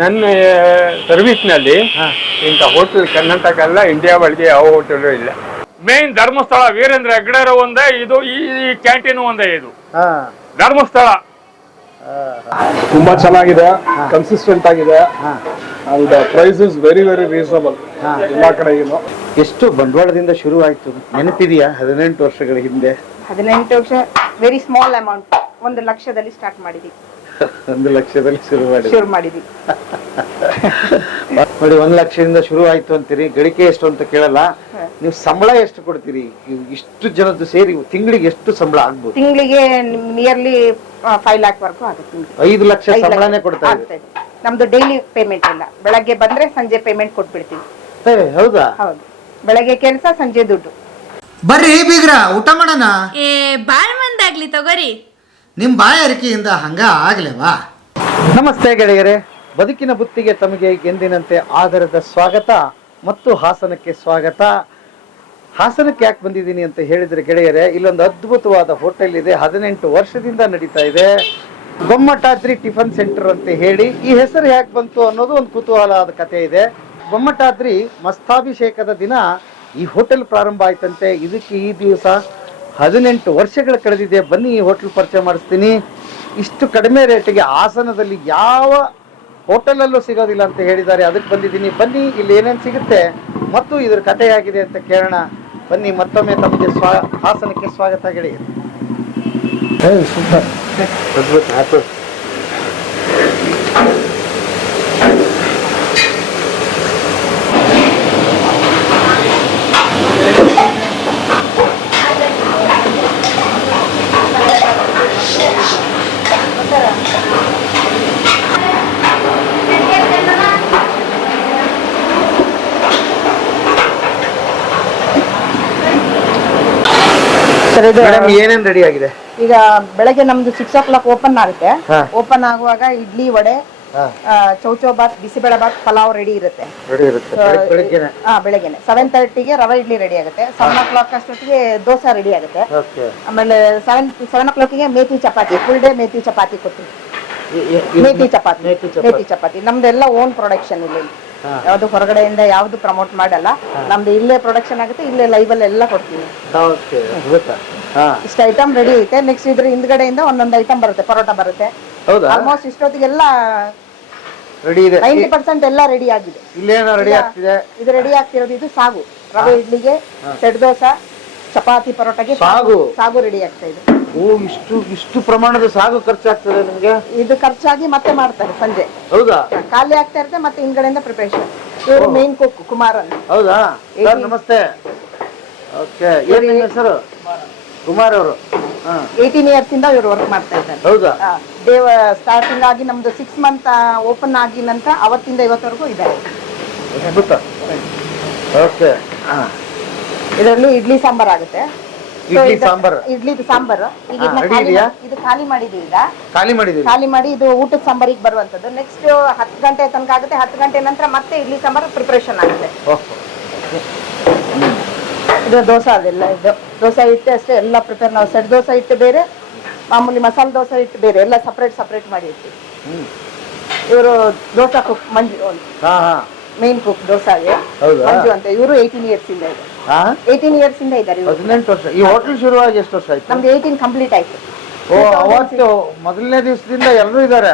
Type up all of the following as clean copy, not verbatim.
ನನ್ನ ಸರ್ವಿಸ್ನಲ್ಲಿ ಇಂಥ ಹೋಟೆಲ್ ಕರ್ನಾಟಕ ಅಲ್ಲ, ಇಂಡಿಯಾ ಒಳಗೆ ಯಾವ ಹೋಟೆಲು ಇಲ್ಲ. ಮೇನ್ ಧರ್ಮಸ್ಥಳ ವೀರೇಂದ್ರ ಹೆಗ್ಗಡೆರ ಒಂದೇ ಇದು, ಈ ಕ್ಯಾಂಟೀನ್ ಒಂದೇ ಇದು ಧರ್ಮಸ್ಥಳ. ತುಂಬಾ ಚೆನ್ನಾಗಿದೆ, ಕನ್ಸಿಸ್ಟೆಂಟ್ ಆಗಿದೆ and price is very reasonable ಎಲ್ಲಾ ಕಡೆಗಿನ. ಎಷ್ಟು ಬಂಡವಾಳದಿಂದ ಶುರು ಆಯ್ತು ನೆನಪಿದೆಯಾ? 18 ವರ್ಷಗಳ ಹಿಂದೆ. 18 ವರ್ಷ ವೆರಿ ಸ್ಮಾಲ್ ಅಮೌಂಟ್, 1 ಲಕ್ಷದಲ್ಲಿ ಸ್ಟಾರ್ಟ್ ಮಾಡಿದ್ವಿ. 1 ಲಕ್ಷದಲ್ಲಿ ಶುರು ಮಾಡಿದ್ವಿ ನೋಡಿ. 1 ಲಕ್ಷದಿಂದ ಶುರು ಆಯ್ತು ಅಂತೀರಿ, ಗಳಿಕೆ ಎಷ್ಟು ಅಂತ ಕೇಳಲ್ಲ. ನೀವು ಸಂಬಳ ಎಷ್ಟು ಕೊಡ್ತೀರಿ? ಇಷ್ಟು ಜನದ್ದು ಸೇರಿ ತಿಂಗಳಿಗೆ ಎಷ್ಟು ಸಂಬಳ ಆಗ್ಬೋದು? ತಿಂಗಳಿಗೆ ನಿಯರ್ಲಿ 5 lakh ವರೆಗೂ ಆಗುತ್ತೆ. 5 ಲಕ್ಷ ಸಂಬಳನೇ ಕೊಡ್ತಾ ಇದ್ದೀವಿ. ನಮ್ದು ಡೈಲಿ ಪೇಮೆಂಟ್ ಇಲ್ಲ, ಬೆಳಗ್ಗೆ ಬಂದ್ರೆ ಸಂಜೆ ಪೇಮೆಂಟ್ ಕೊಟ್ಬಿಡ್ತೀವಿ. ಹೌದಾ? ಹೌದು, ಬೆಳಗ್ಗೆ ಕೆಲಸ, ಸಂಜೆ ದುಡ್ಡು. ಬರ್ರಿ ಬೀಗ್ರ, ಊಟ ಮಾಡೋಣ. ಬಾಳ್ ಮಂದಾಗ್ಲಿ ತಗೋರಿ. ನಿಮ್ ಬಾಯಾರಿಕೆಯಿಂದ ಹಂಗ ಆಗ್ಲೇವಾ? ನಮಸ್ತೆ ಗೆಳೆಯರೇ, ಬದುಕಿನ ಬುತ್ತಿಗೆ ತಮಗೆ ಎಂದಿನಂತೆ ಆಧಾರದ ಸ್ವಾಗತ ಮತ್ತು ಹಾಸನಕ್ಕೆ ಸ್ವಾಗತ. ಹಾಸನಕ್ಕೆ ಯಾಕೆ ಬಂದಿದ್ದೀನಿ ಅಂತ ಹೇಳಿದ್ರೆ ಗೆಳೆಯರೇ, ಇಲ್ಲೊಂದು ಅದ್ಭುತವಾದ ಹೋಟೆಲ್ ಇದೆ, 18 ವರ್ಷದಿಂದ ನಡೀತಾ ಇದೆ. ಗೊಮ್ಮಟಾದ್ರಿ ಟಿಫನ್ ಸೆಂಟರ್ ಅಂತ ಹೇಳಿ. ಈ ಹೆಸರು ಯಾಕೆ ಬಂತು ಅನ್ನೋದು ಒಂದು ಕುತೂಹಲವಾದ ಕಥೆ ಇದೆ. ಗೊಮ್ಮಟಾದ್ರಿ ಮಸ್ತಾಭಿಷೇಕದ ದಿನ ಈ ಹೋಟೆಲ್ ಪ್ರಾರಂಭ ಆಯ್ತಂತೆ. ಇದಕ್ಕೆ ಈ ದಿವಸ 18 ವರ್ಷಗಳು ಕಳೆದಿದೆ. ಬನ್ನಿ ಈ ಹೋಟೆಲ್ ಪರಿಚಯ ಮಾಡಿಸ್ತೀನಿ. ಇಷ್ಟು ಕಡಿಮೆ ರೇಟಿಗೆ ಹಾಸನದಲ್ಲಿ ಯಾವ ಹೋಟೆಲಲ್ಲೂ ಸಿಗೋದಿಲ್ಲ ಅಂತ ಹೇಳಿದ್ದಾರೆ. ಅದಕ್ಕೆ ಬಂದಿದ್ದೀನಿ. ಬನ್ನಿ, ಇಲ್ಲಿ ಏನೇನು ಸಿಗುತ್ತೆ ಮತ್ತು ಇದ್ರ ಕಥೆ ಆಗಿದೆ ಅಂತ ಕೇಳೋಣ. ಬನ್ನಿ, ಮತ್ತೊಮ್ಮೆ ತಮಗೆ ಹಾಸನಕ್ಕೆ ಸ್ವಾಗತ ಗೆಳೆಯರು. ಸೂಪರ್, ಅದ್ಭುತ. ಏನೇನ್ ರೆಡಿ ಆಗಿದೆ? ಈಗ ಬೆಳಗ್ಗೆ ನಮ್ದು 6 o'clock ಓಪನ್ ಆಗುತ್ತೆ. ಓಪನ್ ಆಗುವಾಗ ಇಡ್ಲಿ, ವಡೆ, ಚೌಚೌಬಾತ್, ಬಿಸಿಬೇಳೆ ಬಾತ್, ಪಲಾವ್ ರೆಡಿ ಇರುತ್ತೆ. ಬೆಳಗ್ಗೆನೆ 7:30ಗೆ ರವೆ ಇಡ್ಲಿ ರೆಡಿ ಆಗುತ್ತೆ. 7 o'clock ಅಷ್ಟೊತ್ತಿಗೆ ದೋಸೆ ರೆಡಿ ಆಗುತ್ತೆ. ಆಮೇಲೆ 7 o'clockಗೆ ಮೇಥಿ ಚಪಾತಿ, ಫುಲ್ ಡೇ ಮೇಥಿ ಚಪಾತಿ ಕೊಡ್ತೀವಿ. ಮೇಥಿ ಚಪಾತಿ ನಮ್ದೆಲ್ಲ ಓನ್ ಪ್ರೊಡಕ್ಷನ್. ಇಲ್ಲಿ ಯಾವ್ದು ಹೊರಗಡೆಯಿಂದ ಯಾವ್ದು ಪ್ರಮೋಟ್ ಮಾಡಲ್ಲ, ನಮ್ದು ಇಲ್ಲೇ ಪ್ರೊಡಕ್ಷನ್ ಆಗುತ್ತೆ, ಇಲ್ಲೇ ಲೈವ್ ಅಲ್ಲಿ ಎಲ್ಲ ಕೊಡ್ತೀವಿ. ಇಷ್ಟ ಐಟಮ್ ರೆಡಿ ಐತೆ. ನೆಕ್ಸ್ಟ್ ಇದ್ರ ಹಿಂದ್ಗಡೆಯಿಂದ ಒಂದೊಂದು ಐಟಮ್ ಬರುತ್ತೆ. ಪರೋಟ ಬರುತ್ತೆ. ಆಲ್ಮೋಸ್ಟ್ ಇಷ್ಟೊತ್ತಿಗೆಲ್ಲ ರೆಡಿ ಇದೆ. 90% ಎಲ್ಲ ರೆಡಿ ಆಗಿದೆ. ಇಲ್ಲೇನೋ ರೆಡಿ ಆಗ್ತಿದೆ. ಇದು ರೆಡಿ ಆಗ್ತಿರೋದು ಇದು ಸಾಗು. ರವೆ ಇಡ್ಲಿಗೆ, ಸೆಟ್ ದೋಸೆ, ಚಪಾತಿ, ಪರೋಟಗೆ ಸಾಗು ರೆಡಿ ಆಗ್ತಾ ಇದೆ. ಇಷ್ಟು ಪ್ರಮಾಣದ ಸಾಗು ಖರ್ಚಾಗ್ತದೆ ನಿಮ್ಗೆ? ಇದು ಖರ್ಚಾಗಿ ಮತ್ತೆ ಮಾಡ್ತಾರೆ ಸಂಜೆ. ಹೌದಾ? ಖಾಲಿ ಆಗ್ತಾ ಇರುತ್ತೆ, ಮತ್ತೆ ಹಿಂದ್ಗಡೆಯಿಂದ ಪ್ರಿಪರೇಷನ್. ಇವರು ಮೇನ್ ಕುಕ್ ಕುಮಾರ್ ಅಂತ. ಹೌದಾ ಸರ್? ನಮಸ್ತೆ. ಓಕೆ, ಏನ್ ನಿಮ್ಮ ಹೆಸರು? ಕುಮಾರ್ ಅವರು. 18 years ಇಂದ ಇವರು ವರ್ಕ್ ಮಾಡ್ತಾ ಇದ್ದಾರೆ. ಹೌದಾ? ಸ್ಟಾರ್ಟಿಂಗ್ ಆಗಿ ನಮ್ದು 6 month ಓಪನ್ ಆಗಿ ನಂತರ ಅವತ್ತಿಂದ ಇವತ್ತವರೆಗೂ ಇದ್ದಾರೆ. ಅದ್ಭುತ. ಓಕೆ, ಇದರಲ್ಲಿ ಇಡ್ಲಿ ಸಾಂಬಾರ್ ಆಗುತ್ತೆ. ಇಡ್ಲಿ ಸಾಂಬಾರು ಈಗ ಇದು ಖಾಲಿ ಮಾಡಿದೀವಿ. ಈಗ ಖಾಲಿ ಮಾಡಿ ಇದು ಊಟದ ಸಾಂಬಾರಿಗೆ ಬರುವಂತದ್ದು. ನೆಕ್ಸ್ಟ್ 10 ಗಂಟೆ ತನಕ ಆಗುತ್ತೆ. 10 ಗಂಟೆ ನಂತರ ಮತ್ತೆ ಇಡ್ಲಿ ಸಾಂಬಾರು ಪ್ರಿಪರೇಷನ್ ಆಗುತ್ತೆ. ಇದು ದೋಸೆ, ಅದೆಲ್ಲ ಇದು ದೋಸೆ ಹಿಟ್ಟು ಅಷ್ಟೇ ಎಲ್ಲ ಪ್ರಿಪೇರ್. ನಾವು ಸೆಟ್ ದೋಸೆ ಹಿಟ್ಟು ಬೇರೆ, ಮಾಮೂಲಿ ಮಸಾಲೆ ದೋಸೆ ಹಿಟ್ಟು ಬೇರೆ, ಎಲ್ಲ ಸಪ್ರೇಟ್ ಮಾಡಿ ಇರ್ತೀವಿ. ಇವರು ದೋಸೆ ಕುಕ್ ಮಂಜು, ಮೇನ್ ಕುಕ್ ದೋಸೆಗೆ ಮಂಜು ಅಂತ. ಇವರು 18 years ಇಂದ ಇದೆ. 18 years ಇಂದ ಇದ್ದಾರೆ. 18 ವರ್ಷ. ಈ ಹೋಟೆಲ್ ಶುರುವಾಗಿ ಎಷ್ಟು ವರ್ಷ ಆಯ್ತು? ನಮ್ದು 18 ಕಂಪ್ಲೀಟ್ ಆಯ್ತು. ಅವತ್ತು ಮೊದಲನೇ ದಿವಸದಿಂದ ಎಲ್ಲರೂ ಇದ್ದಾರೆ.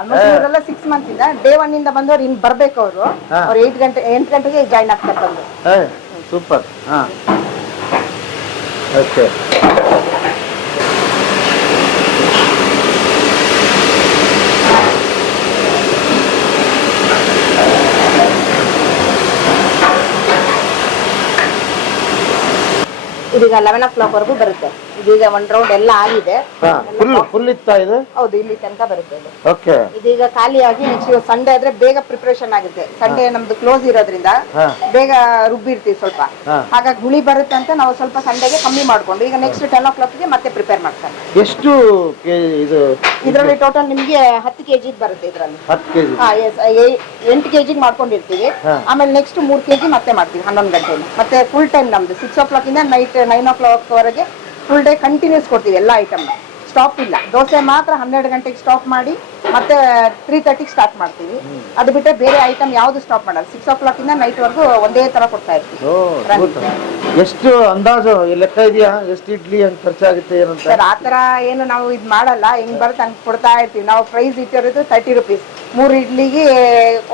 ಆಲ್ಮೋಸ್ಟ್ ಇವರೆಲ್ಲ 6 months ಇಂದ. ಡೇ 1 ಇಂದ ಬಂದವ್ರು ಇನ್ ಬರ್ಬೇಕು. ಅವ್ರು 8 ಗಂಟೆಗೆ ಜಾಯ್ನ್ ಆಗ್ತಾರೆ ಬಂದು. ಸೂಪರ್. ಓಕೆ, ಇದೀಗ 11 o'clock ವರೆಗೂ ಬರುತ್ತೆ. ಇದೀಗ 1 round ಎಲ್ಲ ಆಗಿದೆ. ಫುಲ್ ಇತ್ತಾ ಇದು? ಹೌದು, ಇಲ್ಲಿ ತನಕ ಬರುತ್ತೆ ಇದು. ಓಕೆ, ಇದೀಗ ಖಾಲಿ ಆಗಿ ನೆಕ್ಸ್ಟ್ ಸಂಡೇ ಆದ್ರೆ ಬೇಗ ಪ್ರಿಪರೇಷನ್ ಆಗುತ್ತೆ. ಸಂಡೇ ನಮ್ದು ಕ್ಲೋಸ್ ಇರೋದ್ರಿಂದ ಬೇಗ ರುಬ್ಬಿರ್ತೀವಿ ಸ್ವಲ್ಪ. ಹಾಗಾಗಿ ಹುಳಿ ಬರುತ್ತೆ ಅಂತ ನಾವು ಸ್ವಲ್ಪ ಸಂಡೇಗೆ ಕಮ್ಮಿ ಮಾಡ್ಕೊಂಡು ಈಗ ನೆಕ್ಸ್ಟ್ 10 o'clockಗೆ ಮತ್ತೆ ಪ್ರಿಪೇರ್ ಮಾಡ್ತಾರೆ. ಎಷ್ಟು ಇದು ಇದರಲ್ಲಿ ಟೋಟಲ್ ನಿಮ್ಗೆ 10 kg ಬರುತ್ತೆ. ಇದರಲ್ಲಿ 10 kg. 8 kg ಮಾಡ್ಕೊಂಡಿರ್ತೀವಿ. ಆಮೇಲೆ ನೆಕ್ಸ್ಟ್ 3 kg ಮತ್ತೆ ಮಾಡ್ತೀವಿ 11 ಗಂಟೆಗೆ. ಮತ್ತೆ ಫುಲ್ ಟೈಮ್ ನಮ್ದು 6 o'clock ಇಂದ ನೈಟ್ 9 o'clock ವರೆಗೆ ಫುಲ್ ಡೇ ಕಂಟಿನ್ಯೂಸ್ ಕೊಡ್ತೀವಿ ಎಲ್ಲ ಐಟಮ್. ಸ್ಟಾಪ್ ಇಲ್ಲ. ದೋಸೆ ಮಾತ್ರ 12 ಗಂಟೆಗೆ ಸ್ಟಾಪ್ ಮಾಡಿ ಮತ್ತೆ 3:30 ಸ್ಟಾರ್ಟ್ ಮಾಡ್ತೀವಿ. ಅದು ಬಿಟ್ಟರೆ ಬೇರೆ ಐಟಮ್ ಯಾವುದು ಸ್ಟಾಪ್ ಮಾಡಲ್ಲ. 6 o'clock ಇಂದ ನೈಟ್ ವರ್ಗು ಒಂದೇ ತರ ಕೊಡ್ತಾ ಇರ್ತೀವಿ. ಎಷ್ಟು ಅಂದಾಜು ಲೆಕ್ಕ ಇದೆಯಾ? ಎಷ್ಟು ಇಡ್ಲಿ ಹಂಗ್ ಖರ್ಚಾಗುತ್ತೆ ಏನಂತ? ಸರ್ ಆತರ ಏನು ನಾವು ಇದು ಮಾಡಲ್ಲ, ಹೆಂಗ್ ಬರುತ್ತೆ ಹಂಗ್ ಕೊಡ್ತಾ ಇರ್ತೀವಿ. ನಾವು ಪ್ರೈಸ್ ಇಟ್ಟಿರೋದು 30 rupees. 3 ಇಡ್ಲಿಗೆ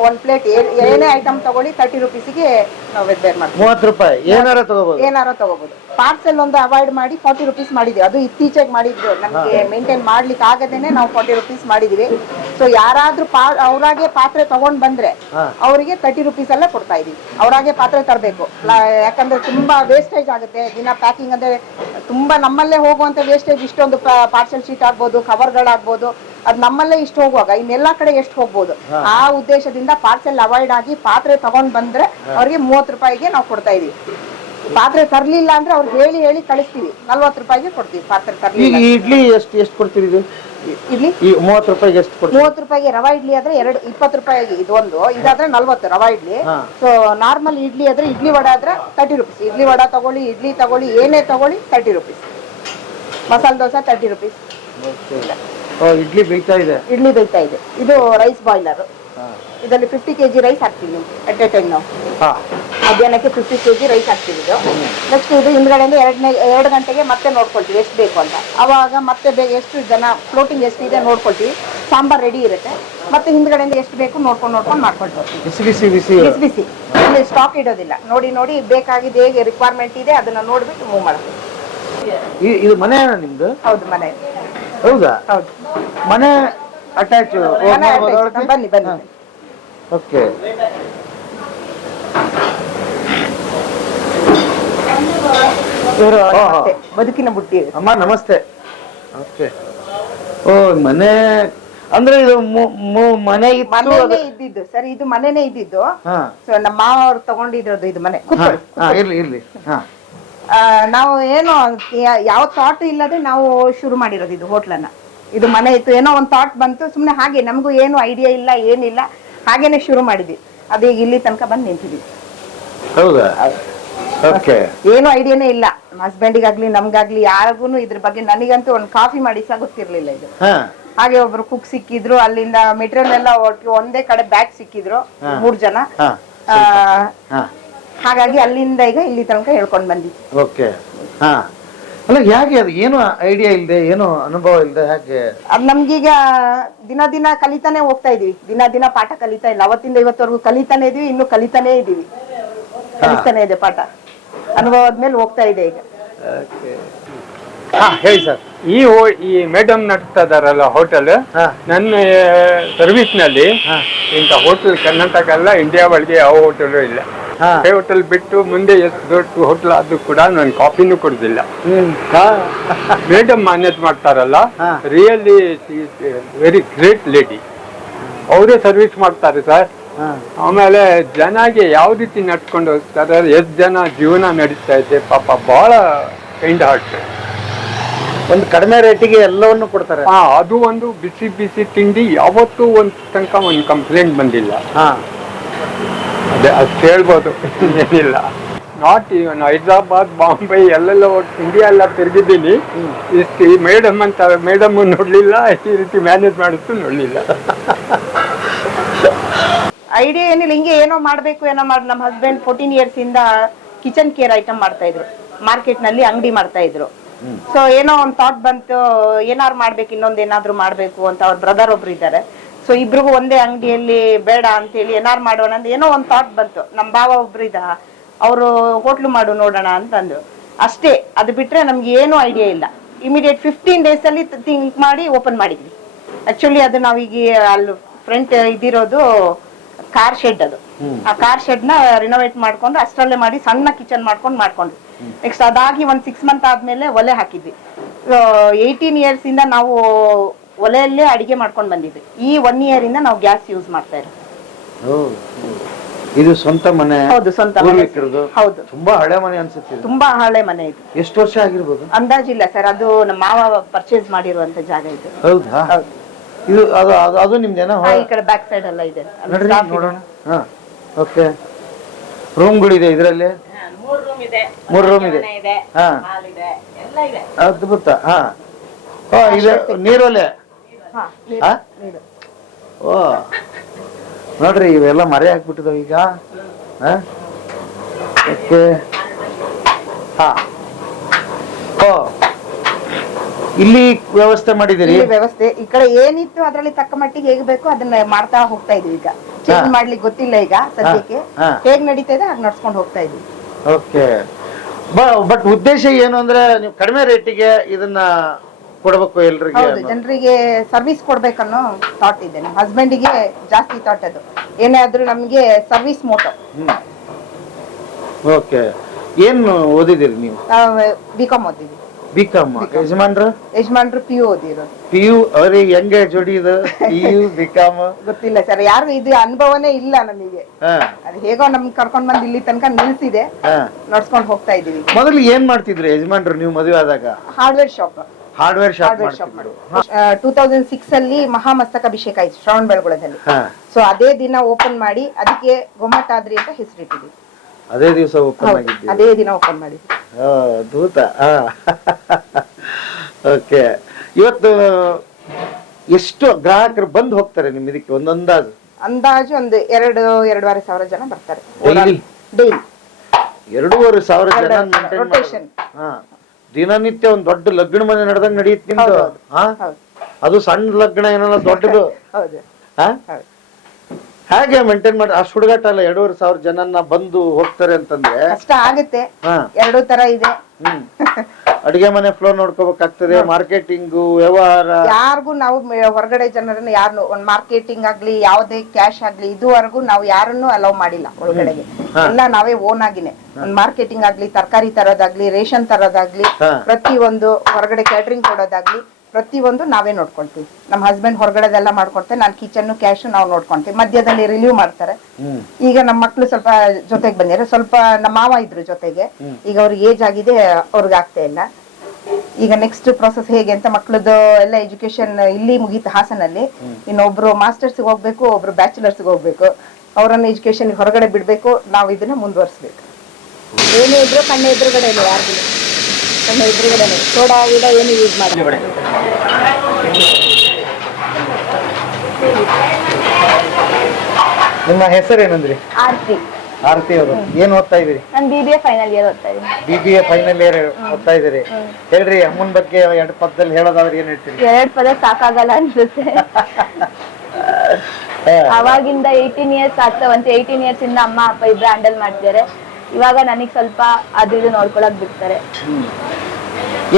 1 ಪ್ಲೇಟ್ ಏನೇ ಐಟಮ್ ತಗೊಳ್ಳಿ 30 rupeesಗೆ ನಾವು ಬೇರೆ ಮಾಡ್ತೀವಿ. 30 ರೂಪಾಯಿ ಏನಾರ ತಗೋಬಹುದು. ಪಾರ್ಸೆಲ್ ಒಂದು ಅವಾಯ್ಡ್ ಮಾಡಿ 40 rupees ಮಾಡಿದ್ವಿ. ಅದು ಇತ್ತೀಚೆಗೆ ಮಾಡಿದ್ರು, ನಮ್ಗೆ ಮೇಂಟೈನ್ ಮಾಡ್ಲಿಕ್ಕೆ ಆಗದೇನೆ ನಾವು 40 rupees ಮಾಡಿದೀವಿ. ಸೊ ಯಾರಾದ್ರೂ ಅವ್ರಾಗೆ ಪಾತ್ರೆ ತಗೊಂಡ್ ಬಂದ್ರೆ ಅವರಿಗೆ 30 rupees ಅಲ್ಲೇ ಕೊಡ್ತಾ ಇದೀವಿ. ಅವ್ರಾಗೆ ಪಾತ್ರೆ ತರಬೇಕು, ಯಾಕಂದ್ರೆ ತುಂಬಾ ವೇಸ್ಟೇಜ್ ಆಗುತ್ತೆ. ದಿನ ಪ್ಯಾಕಿಂಗ್ ಅಂದ್ರೆ ತುಂಬಾ ನಮ್ಮಲ್ಲೇ ಹೋಗುವಂತ ವೇಸ್ಟೇಜ್ ಇಷ್ಟೊಂದು ಪಾರ್ಸೆಲ್ ಶೀಟ್ ಆಗ್ಬೋದು, ಕವರ್ಗಳಾಗ್ಬೋದು, ಅದ್ ನಮ್ಮಲ್ಲೇ ಇಷ್ಟು ಹೋಗುವಾಗ ಇನ್ನೆಲ್ಲಾ ಕಡೆ ಎಷ್ಟು ಹೋಗ್ಬೋದು. ಆ ಉದ್ದೇಶದಿಂದ ಪಾರ್ಸೆಲ್ ಅವಾಯ್ಡ್ ಆಗಿ ಪಾತ್ರೆ ತಗೊಂಡ್ ಬಂದ್ರೆ ಅವ್ರಿಗೆ 30 ರೂಪಾಯಿಗೆ ನಾವು ಕೊಡ್ತಾ ಇದೀವಿ. ಪಾತ್ರೆ ತರ್ಲಿಲ್ಲ ಅಂದ್ರೆ ಅವ್ರಿಗೆ ಹೇಳಿ ಕಳಿಸ್ತೀವಿ, 40 ರೂಪಾಯಿಗೆ ಕೊಡ್ತೀವಿ. ಪಾತ್ರೆ ತರ್ಲಿಲ್ಲ. ಇಡ್ಲಿ ಎಷ್ಟು ಕೊಡ್ತೀವಿ? ಇಡ್ಲಿ 30 ರೂಪಾಯಿಗೆ ಎಷ್ಟು ಕೊಡ್ತೀವಿ? 30 ರೂಪಾಯಿಗೆ ರವಾ ಇಡ್ಲಿ ಆದ್ರೆ 20 ರೂಪಾಯಿಗೆ ಇದೊಂದು, ಇದಾದ್ರೆ 40 ರವಾ ಇಡ್ಲಿ. ಸೊ ನಾರ್ಮಲ್ ಇಡ್ಲಿ ಆದ್ರೆ ಇಡ್ಲಿ ವಡ ಆದ್ರೆ 30 rupees. ಇಡ್ಲಿ ವಡ ತಗೊಳ್ಳಿ, ಇಡ್ಲಿ ತಗೊಳ್ಳಿ, ಏನೇ ತಗೊಳ್ಳಿ 30 rupees. ಮಸಾಲೆ ದೋಸೆ 30 rupees. ಇಡ್ಲಿ ಬೇಯ್ತಾ ಇದೆ. ಇದು ರೈಸ್ ಬಾಯ್ಲರ್. ಇದರಲ್ಲಿ 50 kg ರೈಸ್ ಹಾಕ್ತೀವಿ ಅಟ್ ಎ ಟೈಮ್. ನಾವು ಮಧ್ಯಾಹ್ನಕ್ಕೆ 50 kg ರೈಸ್ ಹಾಕ್ತೀವಿ. ನೆಕ್ಸ್ಟ್ ಇದು ಹಿಂದ್ಗಡೆಯಿಂದ 2 ಗಂಟೆಗೆ ಮತ್ತೆ ನೋಡ್ಕೊಳ್ತೀವಿ ಎಷ್ಟು ಬೇಕು ಅಂತ. ಅವಾಗ ಮತ್ತೆ ಎಷ್ಟು ಜನ ಫ್ಲೋಟಿಂಗ್ ಎಷ್ಟಿದೆ ನೋಡ್ಕೊಳ್ತೀವಿ. ಸಾಂಬಾರ್ ರೆಡಿ ಇರುತ್ತೆ. ಮತ್ತೆ ಹಿಂದ್ಗಡೆಯಿಂದ ಎಷ್ಟು ಬೇಕು ನೋಡ್ಕೊಂಡು ಮಾಡ್ಕೊಳ್ತೀವಿ. ಬಿಸಿ ಇಲ್ಲಿ ಸ್ಟಾಕ್ ಇಡೋದಿಲ್ಲ. ನೋಡಿ ಬೇಕಾಗಿದೆ ಹೇಗೆ ರಿಕ್ವೈರ್ಮೆಂಟ್ ಇದೆ ಅದನ್ನ ನೋಡ್ಬಿಟ್ಟು ಮೂವ್ ಮಾಡ್ತೀವಿ. ಇದು ಮನೆ ನಿಮ್ದು? ಹೌದು, ಮನೆ. ಹೌದಾ? ಹೌದು, ಮನೆ ಅಟ್ಯಾಚ್. ಬನ್ನಿ. ಓಕೆ. ಬದುಕಿನ ಬುಟ್ಟಿ. ಅಮ್ಮ ನಮಸ್ತೆ. ಓಕೆ. ಓ ಮನೆ ಅಂದ್ರೆ ಇದು ಮನೆ ಇದ್ದಿದ್ದು ಸರ್, ಇದು ಮನೆನೇ ಇದ್ದಿದ್ದು. ಸೊ ನಮ್ಮ ಮಾವ ಅವ್ರು ತಗೊಂಡಿರೋದು ಇದು ಮನೆ. ಇರ್ಲಿ. ನಾವು ಏನು ಯಾವ ಥಾಟ್ ಇಲ್ಲದೆ ನಾವು ಶುರು ಮಾಡಿರೋದು ಇದು ಹೋಟ್ಲನ್ನ. ಇದು ಮನೆ ಇತ್ತು, ಏನೋ ಒಂದು ಥಾಟ್ ಬಂತು, ಸುಮ್ನೆ ಹಾಗೆ ನಮಗೂ ಏನು ಐಡಿಯಾ ಇಲ್ಲ, ಏನಿಲ್ಲ, ಹಾಗೇನೆ ಶುರು ಮಾಡಿದ್ವಿ. ಅದೀಗ ಇಲ್ಲಿ ತನಕ ಬಂದು ನಿಂತಿದ್ವಿ. ಹೌದಾ? ಓಕೆ. ಏನು ಐಡಿಯಾನೇ ಇಲ್ಲ ನಮ್ಮ ಹಸ್ಬೆಂಡಿಗಾಗ್ಲಿ ನಮ್ಗಾಗ್ಲಿ ಯಾರಿಗೂ ಇದ್ರ ಬಗ್ಗೆ. ನನಗಂತೂ ಒಂದು ಕಾಫಿ ಮಾಡಿ ಸಹ ಗೊತ್ತಿರ್ಲಿಲ್ಲ ಇದು. ಹಾಗೆ ಒಬ್ರು ಕುಕ್ ಸಿಕ್ಕಿದ್ರು, ಅಲ್ಲಿಂದ ಮೆಟೀರಿಯಲ್ ಎಲ್ಲ ಒಂದೇ ಕಡೆ ಬ್ಯಾಗ್ ಸಿಕ್ಕಿದ್ರು 3 ಜನ. ಹಾಗಾಗಿ ಅಲ್ಲಿಂದ ಈಗ ಇಲ್ಲಿ ತನಕ ಹೇಳ್ಕೊಂಡ್ ಬಂದಿದ್ವಿ. ಓಕೆ. ಅಲ್ಲ ಹೇಗೆ ಅದು ಏನು ಐಡಿಯಾ ಇಲ್ಲದೆ, ಏನು ಅನುಭವ ಇಲ್ಲದೆ ಹೇಗೆ? ಅದ್ ನಮ್ಗೀಗ ದಿನ ಕಲಿತಾನೆ ಹೋಗ್ತಾ ಇದೀವಿ. ದಿನ ಪಾಠ ಕಲಿತಾ ಇಲ್ಲ. ಅವತ್ತಿಂದ ಇವತ್ತವರೆಗೂ ಕಲಿತಾನೆ ಇದೀವಿ, ಇನ್ನು ಕಲಿತಾನೆ ಇದೀವಿ. ಕಲಿತಾನೆ ಇದೆ ಪಾಠ. ಅನುಭವದ ಮೇಲೆ ಹೋಗ್ತಾ ಇದೆ ಈಗ. ಹೇಳಿ ಸರ್. ಈ ಮೇಡಮ್ ನಡೆಸ್ತಾ ಇದಾರಲ್ಲ ಹೋಟೆಲ್, ನನ್ನ ಸರ್ವಿಸ್ ನಲ್ಲಿ ಇಂಥ ಹೋಟೆಲ್ ಕರ್ನಾಟಕ ಅಲ್ಲ, ಇಂಡಿಯಾ ಒಳಗೆ ಯಾವ ಹೋಟೆಲ್ ಇಲ್ಲ. ಹೋಟೆಲ್ ಬಿಟ್ಟು ಮುಂದೆ ಎಷ್ಟು ದೊಡ್ಡ ಹೋಟೆಲ್ ಆದ್ರೂ ಕೂಡ ನಾನು ಕಾಫಿನೂ ಕೊಡುದಿಲ್ಲ. ಮೇಡಮ್ ಮ್ಯಾನೇಜ್ ಮಾಡ್ತಾರಲ್ಲ, ರಿಯಲಿ ವೆರಿ ಗ್ರೇಟ್ ಲೇಡಿ. ಅವರೇ ಸರ್ವಿಸ್ ಮಾಡ್ತಾರೆ ಸರ್. ಆಮೇಲೆ ಜನಗೆ ಯಾವ ರೀತಿ ನಡ್ಕೊಂಡು ಹೋಗ್ತಾರೆ, ಎಷ್ಟು ಜನ ಜೀವನ ನಡೀತಾ ಇದೆ ಪಾಪ. ಬಹಳ ಕೈಂಡ್ ಹಾರ್ಟ್. ಒಂದು ಕಡಿಮೆ ರೇಟಿಗೆ ಎಲ್ಲವನ್ನು ಕೊಡ್ತಾರೆ. ಅದು ಒಂದು ಬಿಸಿ ತಿಂಡಿ ಯಾವತ್ತೂ ಒಂದು ತನಕ ಒಂದು ಕಂಪ್ಲೇಂಟ್ ಬಂದಿಲ್ಲ. ಅದೇ ಅಷ್ಟು ಹೇಳ್ಬೋದು, ಏನಿಲ್ಲ. ನಾಟ್ ಇವನ್ ಹೈದ್ರಾಬಾದ್, ಬಾಂಬೆ ಎಲ್ಲೆಲ್ಲ ಇಂಡಿಯಾ ಎಲ್ಲ ತಿರುಗಿದ್ದೀನಿ. ಇಷ್ಟು ಮೇಡಮ್ ಅಂತ ಮೇಡಮ್ ನೋಡ್ಲಿಲ್ಲ, ಈ ರೀತಿ ಮ್ಯಾನೇಜ್ ಮಾಡಿದ್ದು ನೋಡ್ಲಿಲ್ಲ. ಐಡಿಯಾ ಏನಿಲ್ಲ, ಹಿಂಗೆ ಏನೋ ಮಾಡ್ಬೇಕು ಏನೋ ಮಾಡಿ. ನಮ್ಮ ಹಸ್ಬೆಂಡ್ 14 years ಇಂದ ಕಿಚನ್ ಕೇರ್ ಐಟಮ್ ಮಾಡ್ತಾ ಇದ್ರು. ಮಾರ್ಕೆಟ್ ನಲ್ಲಿ ಅಂಗಡಿ ಮಾಡ್ತಾ ಇದ್ರು. ಸೊ ಏನೋ ಒಂದು ಥಾಟ್ ಬಂತು, ಏನಾದ್ರು ಮಾಡ್ಬೇಕು, ಇನ್ನೊಂದೇನಾದ್ರು ಮಾಡ್ಬೇಕು ಅಂತ. ಅವ್ರ ಬ್ರದರ್ ಒಬ್ರು ಇದ್ದಾರೆ. ಸೊ ಇಬ್ರಿಗೂ ಒಂದೇ ಅಂಗಡಿಯಲ್ಲಿ ಬೇಡ ಅಂತೇಳಿ ಏನಾರು ಮಾಡೋಣ ಅಂತ ಏನೋ ಒಂದು ಥಾಟ್ ಬಂತು. ನಮ್ಮ ಭಾವ ಒಬ್ರು ಇದ್ದ, ಅವರು ಹೋಟ್ಲು ಮಾಡು ನೋಡೋಣ ಅಂತಂದ್ರು ಅಷ್ಟೇ. ಅದು ಬಿಟ್ರೆ ನಮ್ಗೆ ಏನು ಐಡಿಯಾ ಇಲ್ಲ. ಇಮಿಡಿಯೇಟ್ 15 days ಅಲ್ಲಿ ಥಿಂಕ್ ಮಾಡಿ ಓಪನ್ ಮಾಡಿದ್ವಿ. ಆಕ್ಚುಲಿ ಅದು ನಾವೀಗ ಅಲ್ಲಿ ಫ್ರಂಟ್ ಇದಿರೋದು ಕಾರ್ ಶೆಡ್. ಅದು ಆ ಕಾರ್ ಶೆಡ್ ನ ರಿನೋವೇಟ್ ಮಾಡ್ಕೊಂಡು ಅಷ್ಟರಲ್ಲೇ ಮಾಡಿ ಸಣ್ಣ ಕಿಚನ್ ಮಾಡ್ಕೊಂಡ್ವಿ. ನೆಕ್ಸ್ಟ್ ಅದಾಗಿ 1 6 months ಆದ್ಮೇಲೆ ಒಲೆ ಹಾಕಿದ್ವಿ. 18 years ಇಂದ ನಾವು ಒಲೆಯಲ್ಲೇ ಅಡಿಗೆ ಮಾಡ್ಕೊಂಡು ಬಂದಿದ್ವಿ. ಈ 1 year ಇಂದ ನಾವು ಗ್ಯಾಸ್ ಯೂಸ್ ಮಾಡ್ತಾ ಇರೋದು. ಇದು ಸ್ವಂತ ಮನೆ? ಹೌದು, ಸ್ವಂತ ಮನೆ. ಹೌದು, ತುಂಬಾ ಹಳೆ ಮನೆ ಅನ್ಸುತ್ತೆ. ತುಂಬಾ ಹಳೆ ಮನೆ ಇದು. ಎಷ್ಟು ವರ್ಷ ಆಗಿರ್ಬೋದು ಅಂದಾಜಿಲ್ಲ ಸರ್. ಅದು ನಮ್ಮ ಮಾವ ಪರ್ಚೇಸ್ ಮಾಡಿರುವಂತ ಜಾಗ ಇದು. ಹೌದಾ? ಇದು ಅದು ನಿಮ್ದೇನಾ? ಈ ಕಡೆ ಬ್ಯಾಕ್ ಸೈಡ್ ಎಲ್ಲ ಇದೆ ನೋಡೋಣ. ಓಕೆ. ರೂಮ್ಗಳಿದೆ ಇದರಲ್ಲಿ? 3 ರೂಮ್ ಇದೆ. ಅದ್ಭುತ. ಇದು ನೀರೊಲೆ. ಓ ನೋಡ್ರಿ ಇವೆಲ್ಲ ಮರೆ ಹಾಕ್ಬಿಟ್ಟಿದಾವ ಈಗ. ಓಕೆ ಹಾ ಓ ಇಲ್ಲಿ ವ್ಯವಸ್ಥೆ ಮಾಡಿದಿರಿ. ಇಲ್ಲಿ ವ್ಯವಸ್ಥೆ ಈ ಕಡೆ ಏನಿತ್ತು ಅದ್ರಲ್ಲಿ ತಕ್ಕ ಮಟ್ಟಿಗೆ ಹೇಗ್ ಬೇಕು ಅದನ್ನ ಮಾಡ್ತಾ ಹೋಗ್ತಾ ಇದೀವಿ. ಈಗ ಚೇಂಜ್ ಮಾಡ್ಲಿಕ್ಕೆ ಗೊತ್ತಿಲ್ಲ ಈಗ ಸದ್ಯಕ್ಕೆ. ಹೇಗ್ ನಡೀತಾ ಇದೆ ಹಾಗೆ ನಡ್ಸ್ಕೊಂಡು ಹೋಗ್ತಾ ಇದೀವಿ. ಓಕೆ ಬಟ್ ಉದ್ದೇಶ ಏನು ಅಂದ್ರೆ ನೀವು ಕಡಿಮೆ ರೇಟಿಗೆ ಇದನ್ನ ಕೊಡ್ಬೇಕು ಎಲ್ರಿಗೆ. ಹೌದು, ಜನರಿಗೆ ಸರ್ವಿಸ್ ಕೊಡ್ಬೇಕನ್ನೋ ಥಾಟ್ ಇದೆ. ನಮ್ಮ ಹಸ್ಬೆಂಡಿಗೆ ಜಾಸ್ತಿ ಥಾಟ್ ಅದು. ಏನೇ ಆದ್ರೂ ನಮ್ಗೆ ಸರ್ವಿಸ್ ಮೋಟೋ. ಓಕೆ ಏನು ಓದಿದಿರಿ ನೀವು? ಬಿಕಾಮ್ ಓದಿದ್ವಿ. ಬಿಕಾಮ್. ಯಜಮಾನ್ರು PU ಓದಿರೋದು. PU ಅವ್ರಿಗೆ ಹೆಂಗೆ ಜೋಡಿ ಇದು PU ಬಿಕಾಮ್ ಗೊತ್ತಿಲ್ಲ ಸರ್, ಯಾರು ಇದು ಅನುಭವನೇ ಇಲ್ಲ ನಮಗೆ. ಅದು ಹೇಗೋ ನಮ್ಗೆ ಕರ್ಕೊಂಡ್ ಬಂದ್ ಇಲ್ಲಿ ತನಕ ನಿಲ್ಸಿದೆ, ನಡ್ಸ್ಕೊಂಡ್ ಹೋಗ್ತಾ ಇದೀವಿ. ಮೊದಲು ಏನ್ ಮಾಡ್ತಿದ್ರಿ ಯಜಮಾನ್ರು ನೀವು ಮದುವೆ ಆದಾಗ? Hardware shop. ಹಾರ್ಡ್ವೇರ್ ಶಾಪ್ 2006 ಅಲ್ಲಿ ಮಹಾಮಸ್ತಕಾಭಿಷೇಕ ಆಯ್ತು ಶ್ರವಣ ಬೆಳಗೊಳದಲ್ಲಿ. ಸೊ ಅದೇ ದಿನ ಓಪನ್ ಮಾಡಿ ಅದಕ್ಕೆ ಗೊಮ್ಮಟಾದ್ರಿ ಅಂತ ಹೆಸರಿಟ್ಟಿದ್ವಿ. ಅದೇ ದಿವಸ ಓಪನ್ ಆಗಿದ್ವಿ. ಅದೇ ದಿನ ಓಪನ್ ಮಾಡಿದ್ವಿ. ಅದ್ಭುತ. ಓಕೆ, ಇವತ್ತು ಎಷ್ಟು ಗ್ರಾಹಕರು ಬಂದು ಹೋಗ್ತಾರೆ ನಿಮ್ ಇದಕ್ಕೆ? ಒಂದು ಅಂದಾಜು ಒಂದು 2-2.5 ಸಾವಿರ ಜನ ಬರ್ತಾರೆ ಡೈಲಿ. 2,500 ಜನ ರೊಟೇಷನ್. ದಿನನಿತ್ಯ ಒಂದ್ ದೊಡ್ಡ ಲಗ್ನ ಮನೆ ನಡೆದಂಗ್ ನಡೆಯುತ್ತೆ ನಿಮ್ದು. ಅದು ಸಣ್ಣ ಲಗ್ನ ಏನಲ್ಲ, ದೊಡ್ಡದು. ಹೇಗೆ ಮೇಂಟೈನ್ ಮಾಡಿ ಅಷ್ಟು ಹುಡುಗಾಟ ಅಲ್ಲ? 2,500 ಜನನ್ನ ಬಂದು ಹೋಗ್ತಾರೆ ಅಂತಂದ್ರೆ ಕಷ್ಟ ಆಗುತ್ತೆ. ಎರಡು ತರ ಇದೆ. ಅಡಿಗೆ ಮನೆ ಫ್ಲೋ ನೋಡ್ಕೋಬೇಕಾಗ್ತದೆ, ಮಾರ್ಕೆಟಿಂಗು, ವ್ಯವಹಾರ. ಯಾರಿಗೂ ನಾವು ಹೊರಗಡೆ ಜನರನ್ನ ಯಾರನ್ನು ಒಂದ್ ಮಾರ್ಕೆಟಿಂಗ್ ಆಗ್ಲಿ ಯಾವುದೇ ಕ್ಯಾಶ್ ಆಗ್ಲಿ ಇದುವರೆಗೂ ನಾವು ಯಾರನ್ನು ಅಲೌ ಮಾಡಿಲ್ಲ ಒಳಗಡೆಗೆ. ಎಲ್ಲ ನಾವೇ ಓನ್ ಆಗಿನೇ ಒಂದ್ ಮಾರ್ಕೆಟಿಂಗ್ ಆಗ್ಲಿ, ತರಕಾರಿ ತರೋದಾಗ್ಲಿ, ರೇಷನ್ ತರೋದಾಗ್ಲಿ, ಪ್ರತಿ ಒಂದು ಹೊರಗಡೆ ಕ್ಯಾಟರಿಂಗ್ ಕೊಡೋದಾಗ್ಲಿ ಪ್ರತಿಯೊಂದು ನಾವೇ ನೋಡ್ಕೊಳ್ತೀವಿ. ನಮ್ಮ ಹಸ್ಬೆಂಡ್ ಹೊರಗಡೆದೆಲ್ಲ ಮಾಡ್ಕೊಡ್ತಾರೆ, ನಾನು ಕಿಚನ್ ಕ್ಯಾಶ್ ನಾವು ನೋಡ್ಕೊಂತೀವಿ. ಮಧ್ಯದಲ್ಲಿ ರಿಲೀವ್ ಮಾಡ್ತಾರೆ. ಈಗ ನಮ್ಮ ಮಕ್ಳು ಸ್ವಲ್ಪ ಜೊತೆಗೆ ಬಂದಿರೋ, ಸ್ವಲ್ಪ ನಮ್ಮ ಮಾವ ಇದ್ರು ಜೊತೆಗೆ. ಈಗ ಅವ್ರಿಗೆ ಏಜ್ ಆಗಿದೆ, ಅವ್ರಿಗೆ ಆಗ್ತಾ ಇಲ್ಲ. ಈಗ ನೆಕ್ಸ್ಟ್ ಪ್ರೊಸೆಸ್ ಹೇಗೆ ಅಂತ ಮಕ್ಳದ್ದು ಎಲ್ಲ ಎಜುಕೇಶನ್ ಇಲ್ಲಿ ಮುಗೀತು ಹಾಸನಲ್ಲಿ. ಇನ್ನೊಬ್ರು ಮಾಸ್ಟರ್ಸ್ ಹೋಗ್ಬೇಕು, ಒಬ್ರು ಬ್ಯಾಚುಲರ್ಸ್ ಹೋಗ್ಬೇಕು. ಅವರನ್ನ ಎಜುಕೇಶನ್ ಹೊರಗಡೆ ಬಿಡ್ಬೇಕು, ನಾವು ಇದನ್ನ ಮುಂದುವರಿಸ್ಬೇಕು. ಏನೇ ಇದ್ರು ಕಣ್ಣ ಎದುರುಗಡೆ ಇಲ್ಲ, ಯಾರಿಗೂ ಕಣ್ಣ ಎದುರುಗಡೆ ಸೋಡಾ ಗಿಡ ಏನು ಯೂಸ್ ಮಾಡಿ. ನಿಮ್ಮ ಹೆಸರೇನಂದ್ರಿ? ಆರ್ತಿ. ಆರತಿ ಅವರು ಏನ್ ಓದ್ತಾ ಇದೀರಿ? ನಾನು BBA ಫೈನಲ್ ಇಯರ್ ಓದ್ತಾ ಇದ್ದೀನಿ. BBA ಫೈನಲ್ ಇಯರ್ ಓದ್ತಾ ಇದೀರಿ. ಹೇಳ್ರಿ, ಅಮ್ಮನ ಬಗ್ಗೆ 2 ಪದದಲ್ಲಿ ಹೇಳೋದಾದ್ರೆ ಏನ್ ಹೇಳ್ತೀರಿ? 2 ಪದ ಸಾಕಾಗಲ್ಲ ಅನ್ಸುತ್ತೆ. ಅವಾಗಿಂದ 18 ಇಯರ್ಸ್ ಆಗ್ತಾ ಬಂತು. 18 ಇಯರ್ಸ್ ಇಂದ ಅಮ್ಮ ಅಪ್ಪ ಇಬ್ರು ಹ್ಯಾಂಡಲ್ ಮಾಡ್ತಿದ್ದಾರೆ. ಇವಾಗ ನನಗ್ ಸ್ವಲ್ಪ ಅದು ನೋಡ್ಕೊಳಕ್ ಬಿಡ್ತಾರೆ.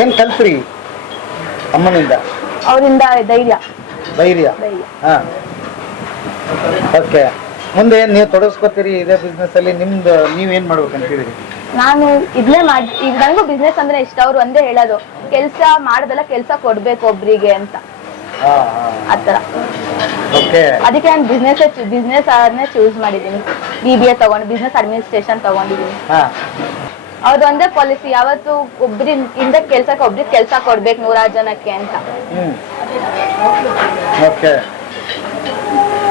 ಏನ್ ಕಲ್ತ್ರಿ ಅಮ್ಮನಿಂದ? ಅವರಿಂದ ಧೈರ್ಯ. ಹಾ, ಓಕೆ. ಮುಂದೆ ನೀವು ತೊಡಗಿಸ್ಕೊತೀರಿ ಇದೇ ಬಿಸ್ನೆಸ್ ಅಲ್ಲಿ? ನಿಮ್ದು ನೀವೇನ್ ಮಾಡ್ಬೇಕಂತಿದ್ದೀರಿ? ನಾನು ಇದನ್ನೇ ಈಗ ನನಗೂ ಬಿಸ್ನೆಸ್ ಅಂದ್ರೆ ಇಷ್ಟ. ಅವ್ರು ಒಂದೇ ಹೇಳೋದು, ಕೆಲ್ಸ ಮಾಡೋದೆಲ್ಲ ಕೆಲ್ಸ ಕೊಡ್ಬೇಕು ಒಬ್ರಿಗೆ ಅಂತ, ಆತರ. ಅದಕ್ಕೆ ನಾನು ಬಿಸ್ನೆಸ್ ಅದನ್ನೇ ಚೂಸ್ ಮಾಡಿದ್ದೀನಿ. BBA ತಗೊಂಡು ಬಿಸ್ನೆಸ್ ಅಡ್ಮಿನಿಸ್ಟ್ರೇಷನ್ ತಗೊಂಡಿದ್ದೀನಿ. ಅವ್ರದ್ದು ಒಂದೇ ಪಾಲಿಸಿ, ಯಾವತ್ತು ಒಬ್ರಿಂದ ಕೆಲ್ಸಕ್ಕೆ ಒಬ್ರಿಗೆ ಕೆಲ್ಸ ಕೊಡ್ಬೇಕು 100 ಜನಕ್ಕೆ ಅಂತ.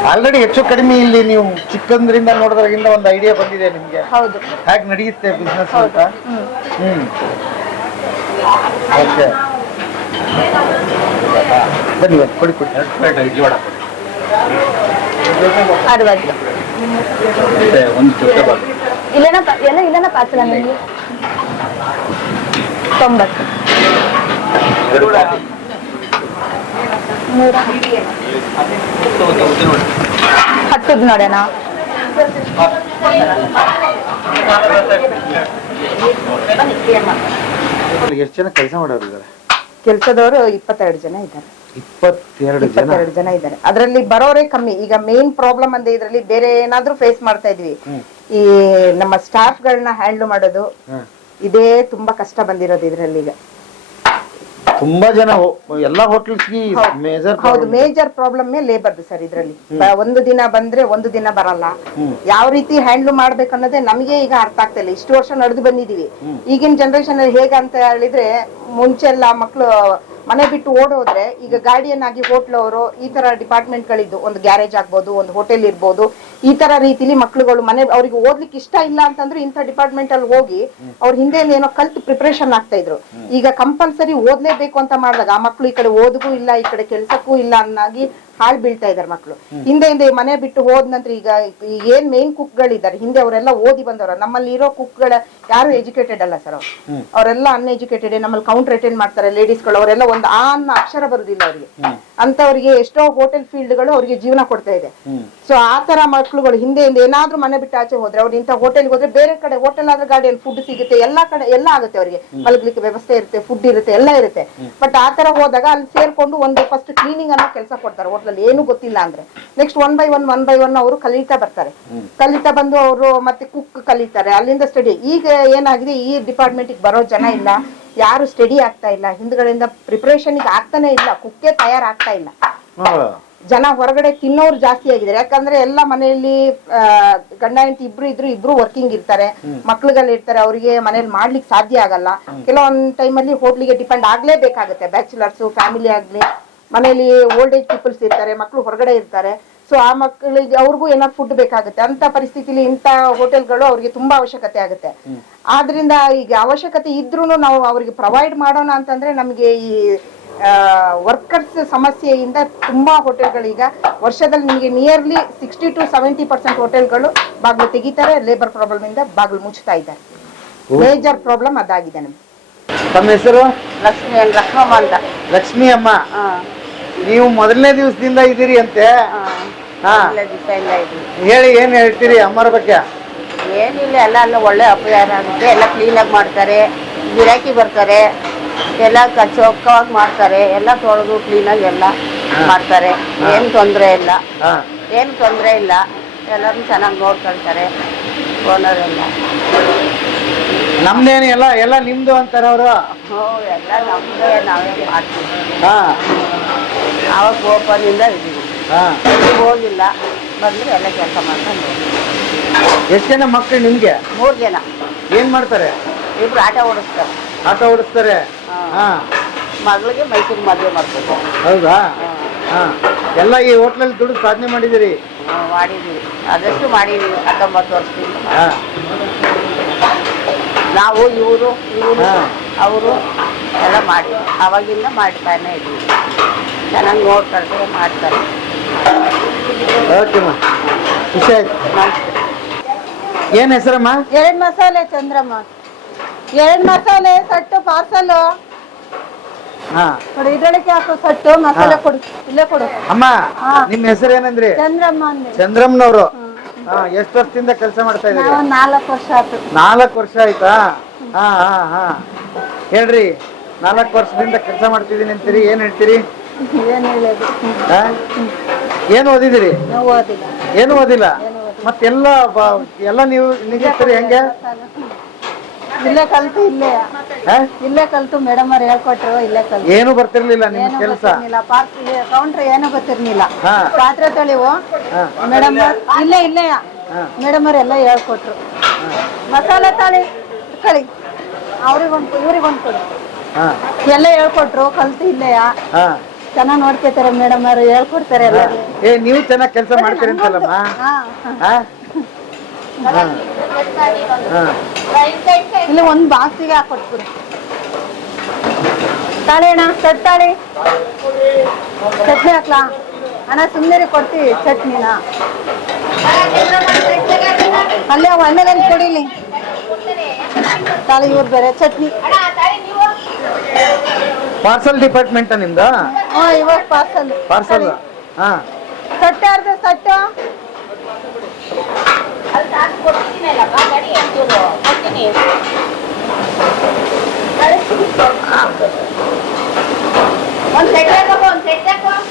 ಆಲ್ರೆಡಿ ಹೆಚ್ಚು ಕಡಿಮೆ ಇಲ್ಲಿ ನೀವು ಚಿಕ್ಕಂದ್ರಿಂದ ನೋಡೋದ್ರಾಗಿಂದ ಒಂದು ಐಡಿಯಾ ಬಂದಿದೆ ನಿಮ್ಗೆ. ಹೌದು, ಹೇಗೆ ನಡೆಯುತ್ತೆ ಬಿಸ್ನೆಸ್ ಅಂತ. ಓಕೆ, ಬನ್ನಿ ಕೊಡಿ 60 ಇಲ್ಲೇನ ಪಾರ್ಸಲ ನಿಮಗೆ 90. 10 ನೋಡೋಣ. ಎಷ್ಟು ಜನ ಕೆಲಸ ಮಾಡೋರು ಇದ್ದಾರೆ? ಕೆಲಸದವರು 22 ಜನ ಇದ್ದಾರೆ. 22 ಜನ ಇದ್ದಾರೆ. ಅದರಲ್ಲಿ ಬರೋರೇ ಕಮ್ಮಿ. ಈಗ ಮೇನ್ ಪ್ರಾಬ್ಲಮ್ ಅಂದ್ರೆ ಇದ್ರಲ್ಲಿ ಬೇರೆ ಏನಾದ್ರೂ ಫೇಸ್ ಮಾಡ್ತಾ ಇದ್ವಿ, ಈ ನಮ್ಮ ಸ್ಟಾಫ್ ಗಳನ್ನ ಹ್ಯಾಂಡಲ್ ಮಾಡೋದು, ಇದೇ ತುಂಬಾ ಕಷ್ಟ ಬಂದಿರೋದು ಇದ್ರಲ್ಲಿ. ಈಗ ತುಂಬಾ ಜನ ಎಲ್ಲಾ ಹೋಟೆಲ್ಸ್ಗೆ ಮೇಜರ್ ಪ್ರಾಬ್ಲಮ್ ಲೇಬರ್ದು ಸರ್ ಇದ್ರಲ್ಲಿ. ಒಂದು ದಿನ ಬಂದ್ರೆ ಒಂದು ದಿನ ಬರಲ್ಲ. ಯಾವ ರೀತಿ ಹ್ಯಾಂಡಲ್ ಮಾಡ್ಬೇಕನ್ನೋದೇ ನಮಗೆ ಈಗ ಅರ್ಥ ಆಗ್ತಾ ಇಲ್ಲ. ಇಷ್ಟು ವರ್ಷ ನಡೆದು ಬಂದಿದೀವಿ. ಈಗಿನ ಜನರೇಷನ್ ಅಲ್ಲಿ ಹೇಗಂತ ಹೇಳಿದ್ರೆ, ಮುಂಚೆಲ್ಲ ಮಕ್ಳು ಮನೆ ಬಿಟ್ಟು ಓಡೋದ್ರೆ ಈಗ ಗಾರ್ಡಿಯನ್ ಆಗಿ ಹೋಟ್ಲ್ ಅವರು ಈ ತರ ಡಿಪಾರ್ಟ್ಮೆಂಟ್ ಗಳಿದ್ದು, ಒಂದು ಗ್ಯಾರೇಜ್ ಆಗ್ಬೋದು, ಒಂದು ಹೋಟೆಲ್ ಇರ್ಬೋದು, ಈ ತರ ರೀತಿಲಿ ಮಕ್ಳುಗಳು ಮನೆ ಅವ್ರಿಗೆ ಓದ್ಲಿಕ್ಕೆ ಇಷ್ಟ ಇಲ್ಲ ಅಂತಂದ್ರೆ ಇಂಥ ಡಿಪಾರ್ಟ್ಮೆಂಟ್ ಅಲ್ಲಿ ಹೋಗಿ ಅವ್ರ ಹಿಂದೆ ಏನೋ ಕಲ್ತು ಪ್ರಿಪರೇಷನ್ ಆಗ್ತಾ ಇದ್ರು. ಈಗ ಕಂಪಲ್ಸರಿ ಓದ್ಲೇಬೇಕು ಅಂತ ಮಾಡಿದಾಗ ಆ ಮಕ್ಳು ಈ ಕಡೆ ಓದಿಗೂ ಇಲ್ಲ, ಈ ಕಡೆ ಕೆಲ್ಸಕ್ಕೂ ಇಲ್ಲ ಅನ್ನಾಗಿ ಹಾಳು ಬೀಳ್ತಾ ಇದಾರೆ ಮಕ್ಳು. ಹಿಂದೆ ಮನೆ ಬಿಟ್ಟು ಹೋದ ನಂತರ ಈಗ ಏನ್ ಮೇನ್ ಕುಕ್ ಗಳಿದ್ದಾರೆ ಹಿಂದೆ ಅವರೆಲ್ಲ ಓದಿ ಬಂದವರು. ನಮ್ಮಲ್ಲಿ ಇರೋ ಕುಕ್ ಗಳ ಯಾರು ಎಜುಕೇಟೆಡ್ ಅಲ್ಲ ಸರ್, ಅವರೆಲ್ಲ ಅನ್ಎಜುಕೇಟೆಡ್. ನಮ್ಮಲ್ಲಿ ಕೌಂಟರ್ ಅಟೆಂಡ್ ಮಾಡ್ತಾರೆ ಲೇಡೀಸ್ ಗಳು, ಅವರೆಲ್ಲ ಒಂದು ಆ ಅನ್ನೋ ಅಕ್ಷರ ಬರುದಿಲ್ಲ ಅವ್ರಿಗೆ. ಅಂತವ್ರಿಗೆ ಎಷ್ಟೋ ಹೋಟೆಲ್ ಫೀಲ್ಡ್ ಗಳು ಅವ್ರಿಗೆ ಜೀವನ ಕೊಡ್ತಾ ಇದೆ. ಸೊ ಆ ತರ ಮಕ್ಳುಗಳು ಹಿಂದೆ ಏನಾದ್ರೂ ಮನೆ ಬಿಟ್ಟು ಆಚೆ ಹೋದ್ರೆ ಅವ್ರು ಇಂಥ ಹೋಟೆಲ್ಗೆ ಹೋದ್ರೆ ಬೇರೆ ಕಡೆ ಹೋಟೆಲ್ ಆದ್ರೆ ಗಾಡಿಯಲ್ಲಿ ಫುಡ್ ಸಿಗುತ್ತೆ, ಎಲ್ಲಾ ಕಡೆ ಎಲ್ಲ ಆಗುತ್ತೆ ಅವ್ರಿಗೆ, ಮಲಗ್ಲಿಕ್ಕೆ ವ್ಯವಸ್ಥೆ ಇರುತ್ತೆ, ಫುಡ್ ಇರುತ್ತೆ, ಎಲ್ಲ ಇರುತ್ತೆ. ಬಟ್ ಆ ತರ ಹೋದಾಗ ಅಲ್ಲಿ ಸೇರ್ಕೊಂಡು ಒಂದು ಫಸ್ಟ್ ಕ್ಲೀನಿಂಗ್ ಅನ್ನೋ ಕೆಲಸ ಕೊಡ್ತಾರೆ ಹೋಟ್ಲಲ್ಲಿ, ಏನು ಗೊತ್ತಿಲ್ಲ ಅಂದ್ರೆ. ನೆಕ್ಸ್ಟ್ ಒನ್ ಬೈ ಒನ್ ಅವರು ಕಲಿತಾ ಬರ್ತಾರೆ. ಕಲಿತಾ ಬಂದು ಅವರು ಮತ್ತೆ ಕುಕ್ ಕಲಿತಾರೆ, ಅಲ್ಲಿಂದ ಸ್ಟಡಿ. ಈಗ ಏನಾಗಿದೆ, ಈ ಡಿಪಾರ್ಟ್ಮೆಂಟ್ ಬರೋ ಜನ ಇಲ್ಲ, ಯಾರು ಸ್ಟಡಿ ಆಗ್ತಾ ಇಲ್ಲ, ಹಿಂದ್ಗಡೆಯಿಂದ ಪ್ರಿಪರೇಷನ್ ಆಗ್ತಾನೆ ಇಲ್ಲ, ಕುಕ್ಕೇ ತಯಾರಾಗ್ತಾ ಇಲ್ಲ. ಜನ ಹೊರಗಡೆ ತಿನ್ನೋರು ಜಾಸ್ತಿ ಆಗಿದ್ದಾರೆ. ಯಾಕಂದ್ರೆ ಎಲ್ಲ ಮನೆಯಲ್ಲಿ ಗಂಡ ಹೆಂಡತಿ ಇಬ್ರು ವರ್ಕಿಂಗ್ ಇರ್ತಾರೆ, ಮಕ್ಳುಗಳು ಇರ್ತಾರೆ, ಅವರಿಗೆ ಮನೇಲಿ ಮಾಡ್ಲಿಕ್ಕೆ ಸಾಧ್ಯ ಆಗಲ್ಲ. ಕೆಲವೊಂದ್ ಟೈಮಲ್ಲಿ ಹೋಟ್ಲಿಗೆ ಡಿಪೆಂಡ್ ಆಗ್ಲೇಬೇಕಾಗುತ್ತೆ. ಬ್ಯಾಚುಲರ್ಸ್ ಫ್ಯಾಮಿಲಿ ಆಗ್ಲಿ, ಮನೇಲಿ ಓಲ್ಡ್ ಏಜ್ ಪೀಪಲ್ಸ್ ಇರ್ತಾರೆ, ಮಕ್ಳು ಹೊರಗಡೆ ಇರ್ತಾರೆ. ಸೊ ಆ ಮಕ್ಕಳಿಗೆ ಅವ್ರಿಗೂ ಏನಾದ್ರು ಫುಡ್ ಬೇಕಾಗುತ್ತೆ. ಅಂತ ಪರಿಸ್ಥಿತಿಲಿ ಇಂಥ ಹೋಟೆಲ್ಗಳು ಅವ್ರಿಗೆ ತುಂಬಾ ಅವಶ್ಯಕತೆ ಆಗುತ್ತೆ. ಆದ್ರಿಂದ ಈಗ ಅವಶ್ಯಕತೆ ಇದ್ರೂ ನಾವು ಅವ್ರಿಗೆ ಪ್ರೊವೈಡ್ ಮಾಡೋಣ ಅಂತಂದ್ರೆ ನಮ್ಗೆ ಈ ವರ್ಕರ್ಸ್ ಸಮಸ್ಯೆಯಿಂದ ತುಂಬಾ ಹೋಟೆಲ್ಗಳೀಗ ವರ್ಷದಲ್ಲಿ ನಿಮಗೆ ನಿಯರ್ಲಿ 60 to 70% ಹೋಟೆಲ್ಗಳು ಬಾಗಿಲು ತೆಗಿತಾರೆ. ಲೇಬರ್ ಪ್ರಾಬ್ಲಮ್ ಇಂದ ಬಾಗಿಲು ಮುಚ್ತಾ ಇದ್ದಾರೆ. ಮೇಜರ್ ಪ್ರಾಬ್ಲಮ್ ಅದಾಗಿದೆ ನಮ್ಗೆ. ತಮ್ಮ ಹೆಸರು? ಲಕ್ಷ್ಮಮ್ಮ ಅಂತ. ಲಕ್ಷ್ಮಿ ಅಮ್ಮ, ನೀವು ಮೊದಲನೇ ದಿವಸದಿಂದ ಇದ್ದೀರಿ ಅಂತೆ. ಹೇಳಿ, ಏನ್ ಹೇಳ್ತೀರಿ ಅಮ್ಮರ ಬಗ್ಗೆ? ಏನಿಲ್ಲ, ಎಲ್ಲ ಒಳ್ಳೆ ಅಪಯಾರ ಆಗುತ್ತೆ. ಎಲ್ಲ ಕ್ಲೀನಾಗಿ ಮಾಡ್ತಾರೆ, ಗಿರಾಕಿ ಬರ್ತಾರೆ, ಎಲ್ಲ ಚೊಕ್ಕವಾಗಿ ಮಾಡ್ತಾರೆ, ಎಲ್ಲ ತೊಳೆದು ಕ್ಲೀನಾಗಿ ಎಲ್ಲ ಮಾಡ್ತಾರೆ. ಏನು ತೊಂದರೆ ಇಲ್ಲ, ಎಲ್ಲರೂ ಚೆನ್ನಾಗಿ ನೋಡ್ಕೊಳ್ತಾರೆ ಓನರ್ ಎಲ್ಲ. ನಮ್ದೇನು ಎಲ್ಲ ನಿಮ್ದು ಅಂತಾರ ಅವರು? ಎಲ್ಲ ನಮ್ಮದೇ, ನಾವೇ ಮಾಡ್ತೀವಿ. ಆವಾಗ ಓಪನಿಂದ ಇದ್ದೀವಿ, ಹೋಗಿಲ್ಲ, ಬಂದರೆ ಎಲ್ಲ ಕೆಲಸ ಮಾಡ್ಕೊಂಡು. ಎಷ್ಟು ಜನ ಮಕ್ಕಳು ನಿಮ್ಗೆ? 3 ಜನ. ಏನ್ ಮಾಡ್ತಾರೆ? ಇಬ್ರು ಆಟೋ ಓಡಿಸ್ತಾರೆ. ಆಟೋ ಓಡಿಸ್ತಾರೆ? ಮಗಳಿಗೆ ಮೈಸೂರು ಮದುವೆ ಮಾಡ್ಬೇಕು. ಹೌದಾ? ಎಲ್ಲ ಈ ಹೋಟ್ಲಲ್ಲಿ ದುಡ್ಡು ಸಾಧನೆ ಮಾಡಿದಿರಿ? ಮಾಡಿದೀವಿ, ಆದಷ್ಟು ಮಾಡಿದೀವಿ. 19 ವರ್ಷದಿಂದ ನಾವು ಇವರು ಅವರು ಎಲ್ಲ ಮಾಡಿ ಅವಾಗಿಂದ ಮಾಡ್ತಾನೆ ಇದ್ದೀವಿ. ಚೆನ್ನಾಗಿ ನೋಡ್ತಾರೆ, ಮಾಡ್ತಾರೆ. ಓಕೆಮ್ಮ, ಖುಷಿ ಆಯ್ತು. ಏನ್ ಹೆಸರಮ್ಮ? 2 ಮಸಾಲೆ ಚಂದ್ರಮ್ಮ. 2 ಮಸಾಲೆ ಸಟ್ಟು ಪಾರ್ಸಲ್ ಕೊಡು. ಇದ್ರೊಳಗೆ ಹಾಕು ಸಟ್ಟು ಮಸಾಲೆ ಕೊಡು, ಇಲ್ಲೇ ಕೊಡು. ಅಮ್ಮ, ನಿಮ್ ಹೆಸರು ಏನಂದ್ರಿ? ಚಂದ್ರಮ್ಮ ಅಂದೆ. ಚಂದ್ರಮ್ಮನವರು. ಎಷ್ಟು ವರ್ಷದಿಂದ ಕೆಲಸ ಮಾಡ್ತಾ ಇದ್ದೀರಿ? 4 ವರ್ಷ ಆಯ್ತು. 4 ವರ್ಷ ಆಯ್ತಾ? ಹೇಳ್ರಿ, 4 ವರ್ಷದಿಂದ ಕೆಲಸ ಮಾಡ್ತಿದ್ದೀನಿ ಅಂತೀರಿ, ಏನ್ ಹೇಳ್ತೀರಿ? ಏನ್ ಹೇಳೋದು? ಏನು ಓದಿದಿರಿ? ಓದಿಲ್ಲ. ಏನು ಓದಿಲ್ಲ? ಮತ್ತೆಲ್ಲ ನೀವು ನಿಜೀರಿ ಹೆಂಗೆ? ಇಲ್ಲೇ ಕಲ್ತು ಇಲ್ಲೇ ಕಲ್ತು ಮೇಡಮ್ ಅವ್ರು ಹೇಳ್ಕೊಟ್ರು, ಇಲ್ಲೇ ಕಲ್ತು. ಏನು ಬರ್ತಿರ್ಲಿಲ್ಲ ನಿಮ್ ಕೆಲಸ? ಕೌಂಟ್ರ್ ಏನು ಗೊತ್ತಿರ್ಲಿಲ್ಲ. ಪಾತ್ರೆ ತೊಳಿವು ಮೇಡಮ್ ಇಲ್ಲೇ ಮೇಡಮ್ ಅವ್ರು ಎಲ್ಲ ಹೇಳ್ಕೊಟ್ರು. ಮಸಾಲೆ ತಾಳಿ ಕಳಿ, ಅವ್ರಿಗೊಂದು ಇವ್ರಿಗೊಂದು ಕೊಡಿ, ಎಲ್ಲ ಹೇಳ್ಕೊಟ್ರು. ಕಲ್ತು ಇಲ್ಲೇ ಚೆನ್ನಾಗ್ ನೋಡ್ಕೊತಾರೆ ಮೇಡಮ್ ಅವ್ರು, ಹೇಳ್ಕೊಡ್ತಾರೆ ಎಲ್ಲ. ನೀವು ಚೆನ್ನಾಗಿ ಕೆಲಸ ಮಾಡ್ತೀರಿ ಅಂತಲ್ಲಮ್ಮ? ಇಲ್ಲಿ ಒಂದು ಬಾಕ್ಸಿಗೆ ಹಾಕೊಟ್ಬಿಡು. ತಾಳಿ ಅಣ್ಣ, ತಾಳಿ ಚಟ್ನಿ ಹಾಕ್ಲಾ ಅಣ್ಣ? ಸುಮ್ಮನೆ ಕೊಡ್ತೀವಿ ಚಟ್ನಿನ. ಅಲ್ಲೇ ಎಣ್ಣೆಗಲ್ಲಿ ಕೊಡಿಲಿ ತಾಳಿ. ಇವ್ರು ಬೇರೆ ಚಟ್ನಿ. ಪಾರ್ಸಲ್ ಡಿಪಾರ್ಟ್ಮೆಂಟ್ ನಿಮ್ದು? ಇವಾಗ ಪಾರ್ಸಲ್. ಸಟ್ಟೆ ಅರ್ಧ ಸಟ್ಟು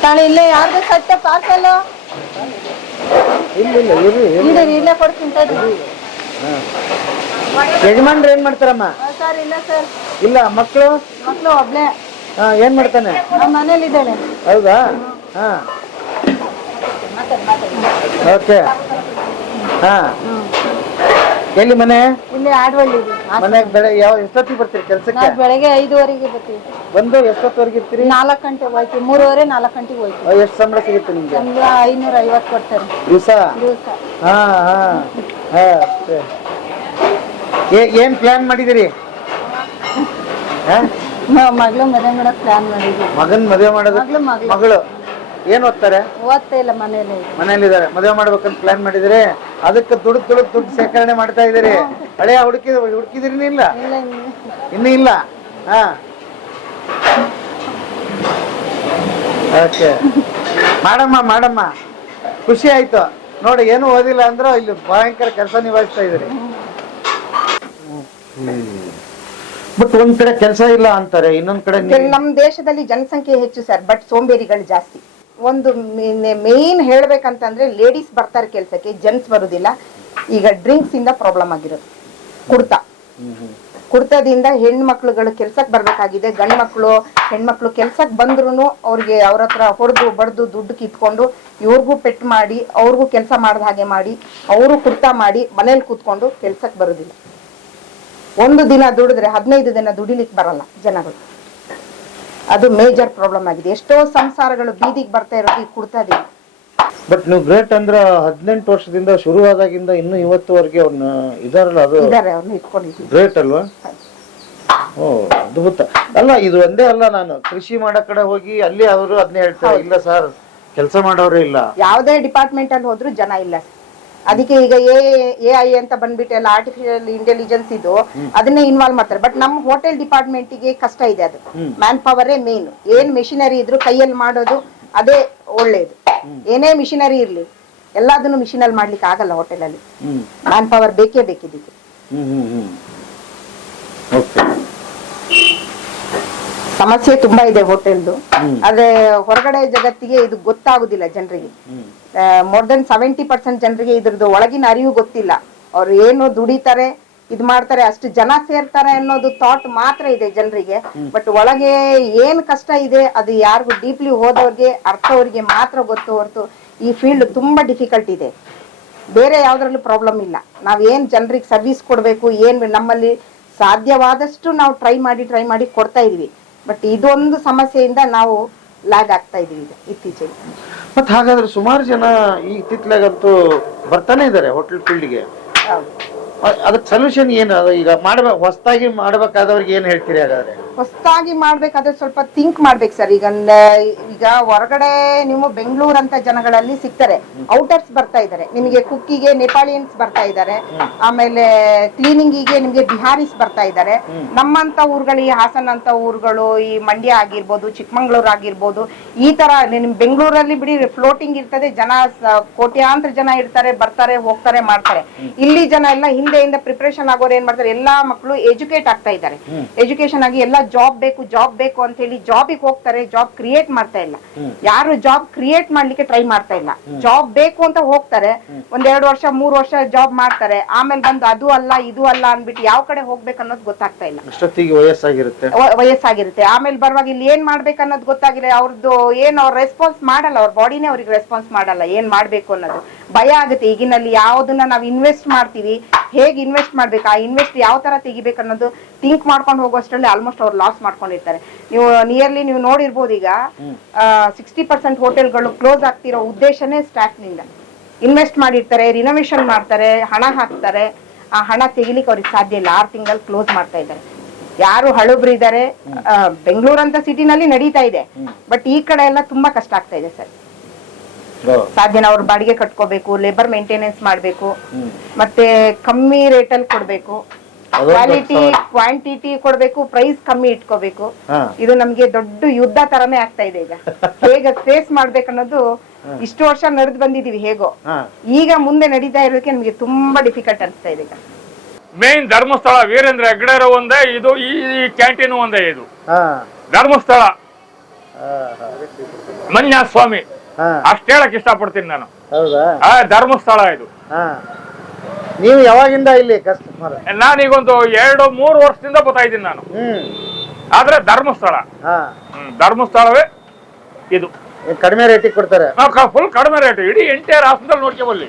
ತಾಳಿ ಇಲ್ಲೇ ಯಾರ್ದು ಸಟ್ಟೆ ಪಾರ್ಸಲ್? ಇಲ್ಲೇ ಕೊಡ್ತೀನಿ. ಯಜಮಾನ್ರು ಏನ್ ಮಾಡ್ತಾರಮ್ಮ? ಸರ್ ಇಲ್ಲ ಸರ್, ಇಲ್ಲ. ಮಕ್ಕಳು ಒಬ್ಳೆ. ಏನ್ ಮಾಡ್ತಾನೆ? ನಮ್ಮ ಮನೇಲಿ ಇದ್ದಾಳೆ. ಹೌದಾ? ಓಕೆ. ಎಲ್ಲಿ ಮನೆ? ಇಲ್ಲಿ ಆಡ್ವಳ್ಳಿ ಮನೆಗೆ ಬೆಳಗ್ಗೆ ಎಷ್ಟೊತ್ತಿಗೆ ಬರ್ತೀರಿ ಕೆಲ್ಸಕ್ಕೆ? ನಾವು ಬೆಳಗ್ಗೆ 5:30ಗೆ ಬರ್ತೀವಿ. ಬಂದು ಎಷ್ಟೊತ್ತವರೆಗೆ ಇರ್ತೀರಿ? 4 ಗಂಟೆಗೆ ಹೋಯ್ತೀವಿ. 3:30 4 ಗಂಟೆಗೆ ಹೋಯ್ತೀವಿ. ಎಷ್ಟು ಸಂಬಳ ಸಿಗುತ್ತೆ ನಿಮ್ಗೆ? ನಮ್ಗೆ 550 ಕೊಡ್ತಾರೆ ದಿವಸ. ಹಾ ಹಾ ಹಾ ಏನ್ ಪ್ಲಾನ್ ಮಾಡಿದಿರಿ? ಮಗಳು ಮದುವೆ ಮಾಡಕ್ ಪ್ಲಾನ್ ಮಾಡಿದ್ವಿ. ಮಗನ್ ಮದುವೆ ಮಾಡೋದು? ಮಗಳು ಏನ್ ಓದ್ತಾರೆ? ಓದ್ತಾ ಇಲ್ಲ, ಮನೇಲಿದ್ದಾರೆ. ಮದುವೆ ಮಾಡ್ಬೇಕಂತ ಪ್ಲಾನ್ ಮಾಡಿದಿರಿ. ಅದಕ್ಕೆ ದುಡ್ಡು ಸೇಕರಣೆ ಮಾಡ್ತಾ ಇದೀರಿ. ಹಳೆಯ ಹುಡುಕಿದಿರಿ? ಇಲ್ಲ ಇನ್ನು ಇಲ್ಲ. ಹಾ ಓಕೆ ಮಾಡಮ್ಮ ಖುಷಿ ಆಯ್ತು ನೋಡಿ. ಏನು ಓದಿಲ್ಲ ಅಂದ್ರೂ ಇಲ್ಲಿ ಭಯಂಕರ ಕೆಲಸ ನಿಭಾಯಿಸ್ತಾ ಇದ್ರಿ. ಬಟ್ ಒಂದ್ ಕಡೆ ಕೆಲಸ ಇಲ್ಲ ಅಂತಾರೆ, ಇನ್ನೊಂದ್ ಕಡೆ ನಮ್ ದೇಶದಲ್ಲಿ ಜನಸಂಖ್ಯೆ ಹೆಚ್ಚು ಸರ್, ಬಟ್ ಸೋಂಬೇರಿಗಳು ಜಾಸ್ತಿ. ಒಂದು ಮೇನ್ ಹೇಳ್ಬೇಕಂತಂದ್ರೆ ಲೇಡೀಸ್ ಬರ್ತಾರೆ ಕೆಲ್ಸಕ್ಕೆ, ಜೆಂಟ್ಸ್ ಬರುದಿಲ್ಲ. ಈಗ ಡ್ರಿಂಕ್ಸ್ ಇಂದ ಪ್ರಾಬ್ಲಮ್ ಆಗಿರೋದು. ಕುಡ್ತದಿಂದ ಹೆಣ್ಮಕ್ಳುಗಳು ಕೆಲ್ಸಕ್ಕೆ ಬರ್ಬೇಕಾಗಿದೆ. ಗಂಡ್ ಮಕ್ಳು ಹೆಣ್ಮಕ್ಳು ಕೆಲ್ಸಕ್ಕೆ ಬಂದ್ರು ಅವ್ರಿಗೆ ಅವ್ರ ಹತ್ರ ಹೊಡೆದು ಬಡ್ದು ದುಡ್ಡು ಕಿತ್ಕೊಂಡು ಇವ್ರಿಗೂ ಪೆಟ್ಟು ಮಾಡಿ ಅವ್ರಿಗೂ ಕೆಲಸ ಮಾಡ್ದ ಹಾಗೆ ಮಾಡಿ ಅವರು ಕುಡ್ತಾ ಮಾಡಿ ಮನೇಲಿ ಕೂತ್ಕೊಂಡು ಕೆಲ್ಸಕ್ಕೆ ಬರುದಿಲ್ಲ. ಒಂದು ದಿನ ದುಡಿದ್ರೆ 15 ದಿನ ದುಡಿಲಿಕ್ಕೆ ಬರಲ್ಲ ಜನಗಳು. ಅದು ಮೇಜರ್ ಪ್ರಾಬ್ಲಮ್ ಆಗಿದೆ. ಎಷ್ಟೋ ಸಂಸಾರಗಳು ಬೀದಿಗೆ ಬರ್ತಾ ಇರೋದು ಈ ಕುಡ್ತದಿಂದ. ಬಟ್ ನೀವು ಗ್ರೇಟ್ ಅಂದ್ರ 18 ವರ್ಷದಿಂದ ಶುರುವಾದಾಗಿಂದ ಇನ್ನು ಇವತ್ತುವರೆಗೆ ಅವ್ರನ್ನ ಇದಾರಲ್ಲ, ಅದು ಅವ್ರನ್ನ ಇಟ್ಕೊಂಡಿದ್ದೀವಿ. ಗ್ರೇಟ್ ಅಲ್ವಾ? ಓ ಅದ್ಭುತ. ಅಲ್ಲ ಇದು ಒಂದೇ ಅಲ್ಲ, ನಾನು ಕೃಷಿ ಮಾಡೋ ಕಡೆ ಹೋಗಿ ಅಲ್ಲಿ ಅವರು ಅದನ್ನೇ ಹೇಳ್ತಾರೆ, ಇಲ್ಲ ಸರ್ ಕೆಲಸ ಮಾಡೋರೇ ಇಲ್ಲ. ಯಾವುದೇ ಡಿಪಾರ್ಟ್ಮೆಂಟ್ ಅಲ್ಲಿ ಹೋದ್ರು ಜನ ಇಲ್ಲ. ಅದಕ್ಕೆ ಈಗ AI ಅಂತ ಬಂದ್ಬಿಟ್ಟು ಎಲ್ಲ ಆರ್ಟಿಫಿಷಿಯಲ್ ಇಂಟೆಲಿಜೆನ್ಸ್ ಇದು ಅದನ್ನೇ ಇನ್ವಾಲ್ವ್ ಮಾಡ್ತಾರೆ. ಬಟ್ ನಮ್ಮ ಹೋಟೆಲ್ ಡಿಪಾರ್ಟ್ಮೆಂಟ್ ಗೆ ಕಷ್ಟ ಇದೆ. ಅದು ಮ್ಯಾನ್ ಪವರೇ ಮೇನ್. ಏನ್ ಮೆಷಿನರಿ ಇದ್ರು ಕೈಯಲ್ಲಿ ಮಾಡೋದು ಅದೇ ಒಳ್ಳೇದು. ಏನೇ ಮಿಷಿನರಿ ಇರ್ಲಿ ಎಲ್ಲದನ್ನು ಮಿಷಿನಲ್ಲಿ ಮಾಡ್ಲಿಕ್ಕೆ ಆಗಲ್ಲ. ಹೋಟೆಲ್ ಅಲ್ಲಿ ಮ್ಯಾನ್ ಪವರ್ ಬೇಕೇ ಬೇಕಿದ್ದಕ್ಕೆ. ಸಮಸ್ಯೆ ತುಂಬಾ ಇದೆ ಹೋಟೆಲ್ದು. ಆದ್ರೆ ಹೊರಗಡೆ ಜಗತ್ತಿಗೆ ಇದು ಗೊತ್ತಾಗುದಿಲ್ಲ ಜನರಿಗೆ. ಮೋರ್ ದೆನ್ 70% ಜನರಿಗೆ ಇದ್ರದ್ದು ಒಳಗಿನ ಅರಿವು ಗೊತ್ತಿಲ್ಲ. ಅವ್ರು ಏನು ದುಡಿತಾರೆ ಇದ್ ಮಾಡ್ತಾರೆ, ಅಷ್ಟು ಜನ ಸೇರ್ತಾರೆ ಅನ್ನೋದು ಥಾಟ್ ಮಾತ್ರ ಇದೆ ಜನರಿಗೆ. ಬಟ್ ಒಳಗೆ ಏನ್ ಕಷ್ಟ ಇದೆ ಅದು ಯಾರಿಗೂ ಡೀಪ್ಲಿ ಹೋದವ್ರಿಗೆ ಅರ್ಥವ್ರಿಗೆ ಮಾತ್ರ ಗೊತ್ತು ಹೊರತು ಈ ಫೀಲ್ಡ್ ತುಂಬಾ ಡಿಫಿಕಲ್ಟ್ ಇದೆ. ಬೇರೆ ಯಾವ್ದ್ರಲ್ಲೂ ಪ್ರಾಬ್ಲಮ್ ಇಲ್ಲ. ನಾವ್ ಏನ್ ಜನರಿಗೆ ಸರ್ವಿಸ್ ಕೊಡ್ಬೇಕು, ಏನ್ ನಮ್ಮಲ್ಲಿ ಸಾಧ್ಯವಾದಷ್ಟು ನಾವು ಟ್ರೈ ಮಾಡಿ ಕೊಡ್ತಾ ಇದೀವಿ. ಬಟ್ ಇದೊಂದು ಸಮಸ್ಯೆಯಿಂದ ನಾವು ಲ್ಯಾಗ್ ಆಗ್ತಾ ಇದೀವಿ ಈಗ ಇತ್ತೀಚೆಗೆ. ಮತ್ ಹಾಗಾದ್ರೆ ಸುಮಾರು ಜನ ಈ ಇತ್ತಿತ್ಲಾಗಂತೂ ಬರ್ತಾನೆ ಇದಾರೆ ಹೋಟೆಲ್ ಫೀಲ್ಡ್ಗೆ. ಅದಕ್ಕೆ ಸೊಲ್ಯೂಷನ್ ಏನು? ಈಗ ಹೊಸದಾಗಿ ಮಾಡ್ಬೇಕಾದವ್ರಿಗೆ ಏನ್ ಹೇಳ್ತೀರಿ? ಹಾಗಾದ್ರೆ ಹೊಸದಾಗಿ ಮಾಡ್ಬೇಕಾದ್ರೆ ಸ್ವಲ್ಪ ಥಿಂಕ್ ಮಾಡ್ಬೇಕು ಸರ್. ಈಗ ಹೊರಗಡೆ ನೀವು ಬೆಂಗಳೂರು ಅಂತ ಜನಗಳಲ್ಲಿ ಸಿಗ್ತಾರೆ, ಔಟರ್ಸ್ ಬರ್ತಾ ಇದಾರೆ. ನಿಮಗೆ ಕುಕ್ಕಿಗೆ ನೇಪಾಳಿಯನ್ಸ್ ಬರ್ತಾ ಇದಾರೆ, ಆಮೇಲೆ ಕ್ಲೀನಿಂಗಿಗೆ ನಿಮ್ಗೆ ಬಿಹಾರೀಸ್ ಬರ್ತಾ ಇದಾರೆ. ನಮ್ಮಂತ ಊರುಗಳು, ಈ ಹಾಸನ ಅಂತ ಊರುಗಳು, ಈ ಮಂಡ್ಯ ಆಗಿರ್ಬೋದು, ಚಿಕ್ಕಮಂಗ್ಳೂರ್ ಆಗಿರ್ಬೋದು, ಈ ತರ ನಿಮ್ ಬೆಂಗಳೂರಲ್ಲಿ ಬಿಡಿ ಫ್ಲೋಟಿಂಗ್ ಇರ್ತದೆ. ಜನ ಕೋಟ್ಯಾಂತರ ಜನ ಇರ್ತಾರೆ, ಬರ್ತಾರೆ ಹೋಗ್ತಾರೆ ಮಾಡ್ತಾರೆ. ಇಲ್ಲಿ ಜನ ಎಲ್ಲ ಹಿಂದೆಯಿಂದ ಪ್ರಿಪರೇಷನ್ ಆಗೋರು ಏನ್ ಮಾಡ್ತಾರೆ, ಎಲ್ಲಾ ಮಕ್ಕಳು ಎಜುಕೇಟ್ ಆಗ್ತಾ ಇದ್ದಾರೆ. ಎಜುಕೇಶನ್ ಆಗಿ ಎಲ್ಲ ಜಾಬ್ ಬೇಕು ಅಂತ ಹೇಳಿ ಜಾಬಿಗೆ ಹೋಗ್ತಾರೆ. ಜಾಬ್ ಕ್ರಿಯೇಟ್ ಮಾಡ್ತಾ ಇಲ್ಲ. ಯಾರು ಜಾಬ್ ಕ್ರಿಯೇಟ್ ಮಾಡ್ಲಿಕ್ಕೆ ಟ್ರೈ ಮಾಡ್ತಾ ಇಲ್ಲ. ಜಾಬ್ ಬೇಕು ಅಂತ ಹೋಗ್ತಾರೆ, 1-2 ವರ್ಷ 3 ವರ್ಷ ಜಾಬ್ ಮಾಡ್ತಾರೆ. ಆಮೇಲೆ ಬಂದು ಅದು ಅಲ್ಲ ಇದು ಅಲ್ಲ ಅನ್ಬಿಟ್ಟು ಯಾವ ಕಡೆ ಹೋಗ್ಬೇಕು ಅನ್ನೋದು ಗೊತ್ತಾಗ್ತಾ ಇಲ್ಲ. ವಯಸ್ಸಾಗಿರುತ್ತೆ. ಆಮೇಲೆ ಬರುವಾಗ ಇಲ್ಲಿ ಏನ್ ಮಾಡ್ಬೇಕು ಅನ್ನೋದು ಗೊತ್ತಾಗಿಲ್ಲ. ಅವ್ರದ್ದು ಏನ್ ಅವ್ರ ರೆಸ್ಪಾನ್ಸ್ ಮಾಡಲ್ಲ, ಅವ್ರ ಬಾಡಿನೇ ಅವ್ರಿಗೆ ರೆಸ್ಪಾನ್ಸ್ ಮಾಡಲ್ಲ ಏನ್ ಮಾಡ್ಬೇಕು ಅನ್ನೋದು. ಭಯ ಆಗುತ್ತೆ. ಈಗಿನಲ್ಲಿ ಯಾವ್ದನ್ನ ನಾವು ಇನ್ವೆಸ್ಟ್ ಮಾಡ್ತೀವಿ, ಹೇಗೆ ಇನ್ವೆಸ್ಟ್ ಮಾಡ್ಬೇಕು, ಆ ಇನ್ವೆಸ್ಟ್ ಯಾವ ತರ ತೆಗಿಬೇಕು ಅನ್ನೋದು ಥಿಂಕ್ ಮಾಡ್ಕೊಂಡು ಹೋಗೋಷ್ಟರಲ್ಲಿ ಆಲ್ಮೋಸ್ಟ್ ಅವ್ರು ಲಾಸ್ ಮಾಡ್ಕೊಂಡಿರ್ತಾರೆ. ನೀವು ನಿಯರ್ಲಿ ನೀವು ನೋಡಿರ್ಬೋದು, ಈಗ 60% ಹೋಟೆಲ್ಗಳು ಕ್ಲೋಸ್ ಆಗ್ತಿರೋ ಉದ್ದೇಶನೇ ಸ್ಟಾರ್ಟ್ ನಿಂದ. ಇನ್ವೆಸ್ಟ್ ಮಾಡಿರ್ತಾರೆ, ರಿನೋವೇಷನ್ ಮಾಡ್ತಾರೆ, ಹಣ ಹಾಕ್ತಾರೆ. ಆ ಹಣ ತೆಗಿಲಿಕ್ಕೆ ಅವ್ರಿಗೆ ಸಾಧ್ಯ ಇಲ್ಲ. 6 ತಿಂಗಳು ಕ್ಲೋಸ್ ಮಾಡ್ತಾ ಇದ್ದಾರೆ. ಯಾರು ಹಳುಬ್ರು ಇದ್ದಾರೆ, ಬೆಂಗಳೂರು ಅಂತ ಸಿಟಿನಲ್ಲಿ ನಡೀತಾ ಇದೆ. ಬಟ್ ಈ ಕಡೆ ಎಲ್ಲ ತುಂಬಾ ಕಷ್ಟ ಆಗ್ತಾ ಇದೆ ಸರ್. ಸಾಧ್ಯನ ಅವ್ರ ಬಾಡಿಗೆ ಕಟ್ಕೋಬೇಕು, ಲೇಬರ್ ಮೇಂಟೆನೆನ್ಸ್ ಮಾಡ್ಬೇಕು, ಮತ್ತೆ ಕಮ್ಮಿ ರೇಟಲ್ಲಿ ಕೊಡ್ಬೇಕು, ಕ್ವಾಲಿಟಿ ಕ್ವಾಂಟಿಟಿ ಕೊಡ್ಬೇಕು, ಪ್ರೈಸ್ ಕಮ್ಮಿ ಇಟ್ಕೋಬೇಕು. ಇದು ನಮ್ಗೆ ದೊಡ್ಡ ಯುದ್ಧ ತರಾನೇ ಆಗ್ತಾ ಇದೆ. ಈಗ ಹೇಗೆ ಫೇಸ್ ಮಾಡ್ಬೇಕನ್ನೋದು ಇಷ್ಟು ವರ್ಷ ನಡೆದು ಬಂದಿದೀವಿ. ಹೇಗೋ ಈಗ ಮುಂದೆ ನಡೀತಾ ಇರೋದಕ್ಕೆ ನಮ್ಗೆ ತುಂಬಾ ಡಿಫಿಕಲ್ಟ್ ಅನಿಸ್ತಾ ಇದೆ. ಈಗ ಮೇನ್ ಧರ್ಮಸ್ಥಳ ವೀರೇಂದ್ರ ಹೆಗ್ಗಡೆ ಒಂದೇ, ಇದು ಈ ಕ್ಯಾಂಟೀನ್ ಒಂದೇ. ಇದು ಧರ್ಮಸ್ಥಳ ಮನ್ಯ ಸ್ವಾಮಿ ಅಷ್ಟು ಹೇಳಕ್ ಇಷ್ಟಪಡ್ತೀನಿ ನಾನು. ಧರ್ಮಸ್ಥಳ ಇದು. ನೀವು ಯಾವಾಗಿಂದ ಇಲ್ಲಿ ಕಸ್ಟಮರ್? ನಾನೀಗೊಂದು 2-3 ವರ್ಷದಿಂದ ಬರ್ತಾ ಇದ್ದೀನಿ ನಾನು. ಆದ್ರೆ ಧರ್ಮಸ್ಥಳ ಧರ್ಮಸ್ಥಳವೇ ಇದು. ಕಡಿಮೆ ರೇಟಿಗೆ ಕೊಡ್ತಾರೆ. ಫುಲ್ ಕಡಿಮೆ ರೇಟ್. ಇಡೀ ಎಂಟೈರ್ ಹಾಸನದಲ್ಲಿ ನೋಡ್ಕೊಂಬಲ್ಲಿ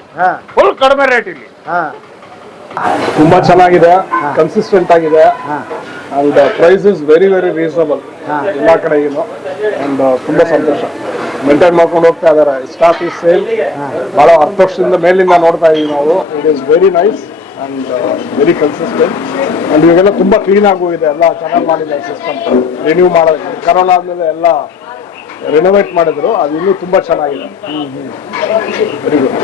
ಫುಲ್ ಕಡಿಮೆ ರೇಟ್ ಇಲ್ಲಿ. ತುಂಬಾ ಚೆನ್ನಾಗಿದೆ, ಕನ್ಸಿಸ್ಟೆಂಟ್ ಆಗಿದೆ and price is very very reasonable ಎಲ್ಲಾ ಕಡೆಗಿನು. ಅಂಡ್ ತುಂಬಾ ಸಂತೋಷ, ಮೇಂಟೈನ್ ಮಾಡ್ಕೊಂಡು ಹೋಗ್ತಾ ಇದಾರೆ. ಸ್ಟಾಫ್ ಇಸ್ ಸೇಮ್, ಬಹಳ 10 ವರ್ಷದಿಂದ ಮೇಲಿಂದ ನೋಡ್ತಾ ಇದೀವಿ ನಾವು. It is very nice and very consistent. And ಇವಾಗೆಲ್ಲ ತುಂಬಾ ಕ್ಲೀನ್ ಆಗಿ ಹೋಗಿದೆ, ಎಲ್ಲ ಚೆನ್ನಾಗಿ ಮಾಡಿದ್ದಾರೆ ಸಿಸ್ಟಮ್. ರಿನ್ಯೂ ಮಾಡೋದು, ಕರೋನಾ ಆದ್ಮೇಲೆ ಎಲ್ಲ ರಿನೋವೇಟ್ ಮಾಡಿದ್ರು, ಅದು ಇನ್ನೂ ತುಂಬಾ ಚೆನ್ನಾಗಿದೆ. Very good.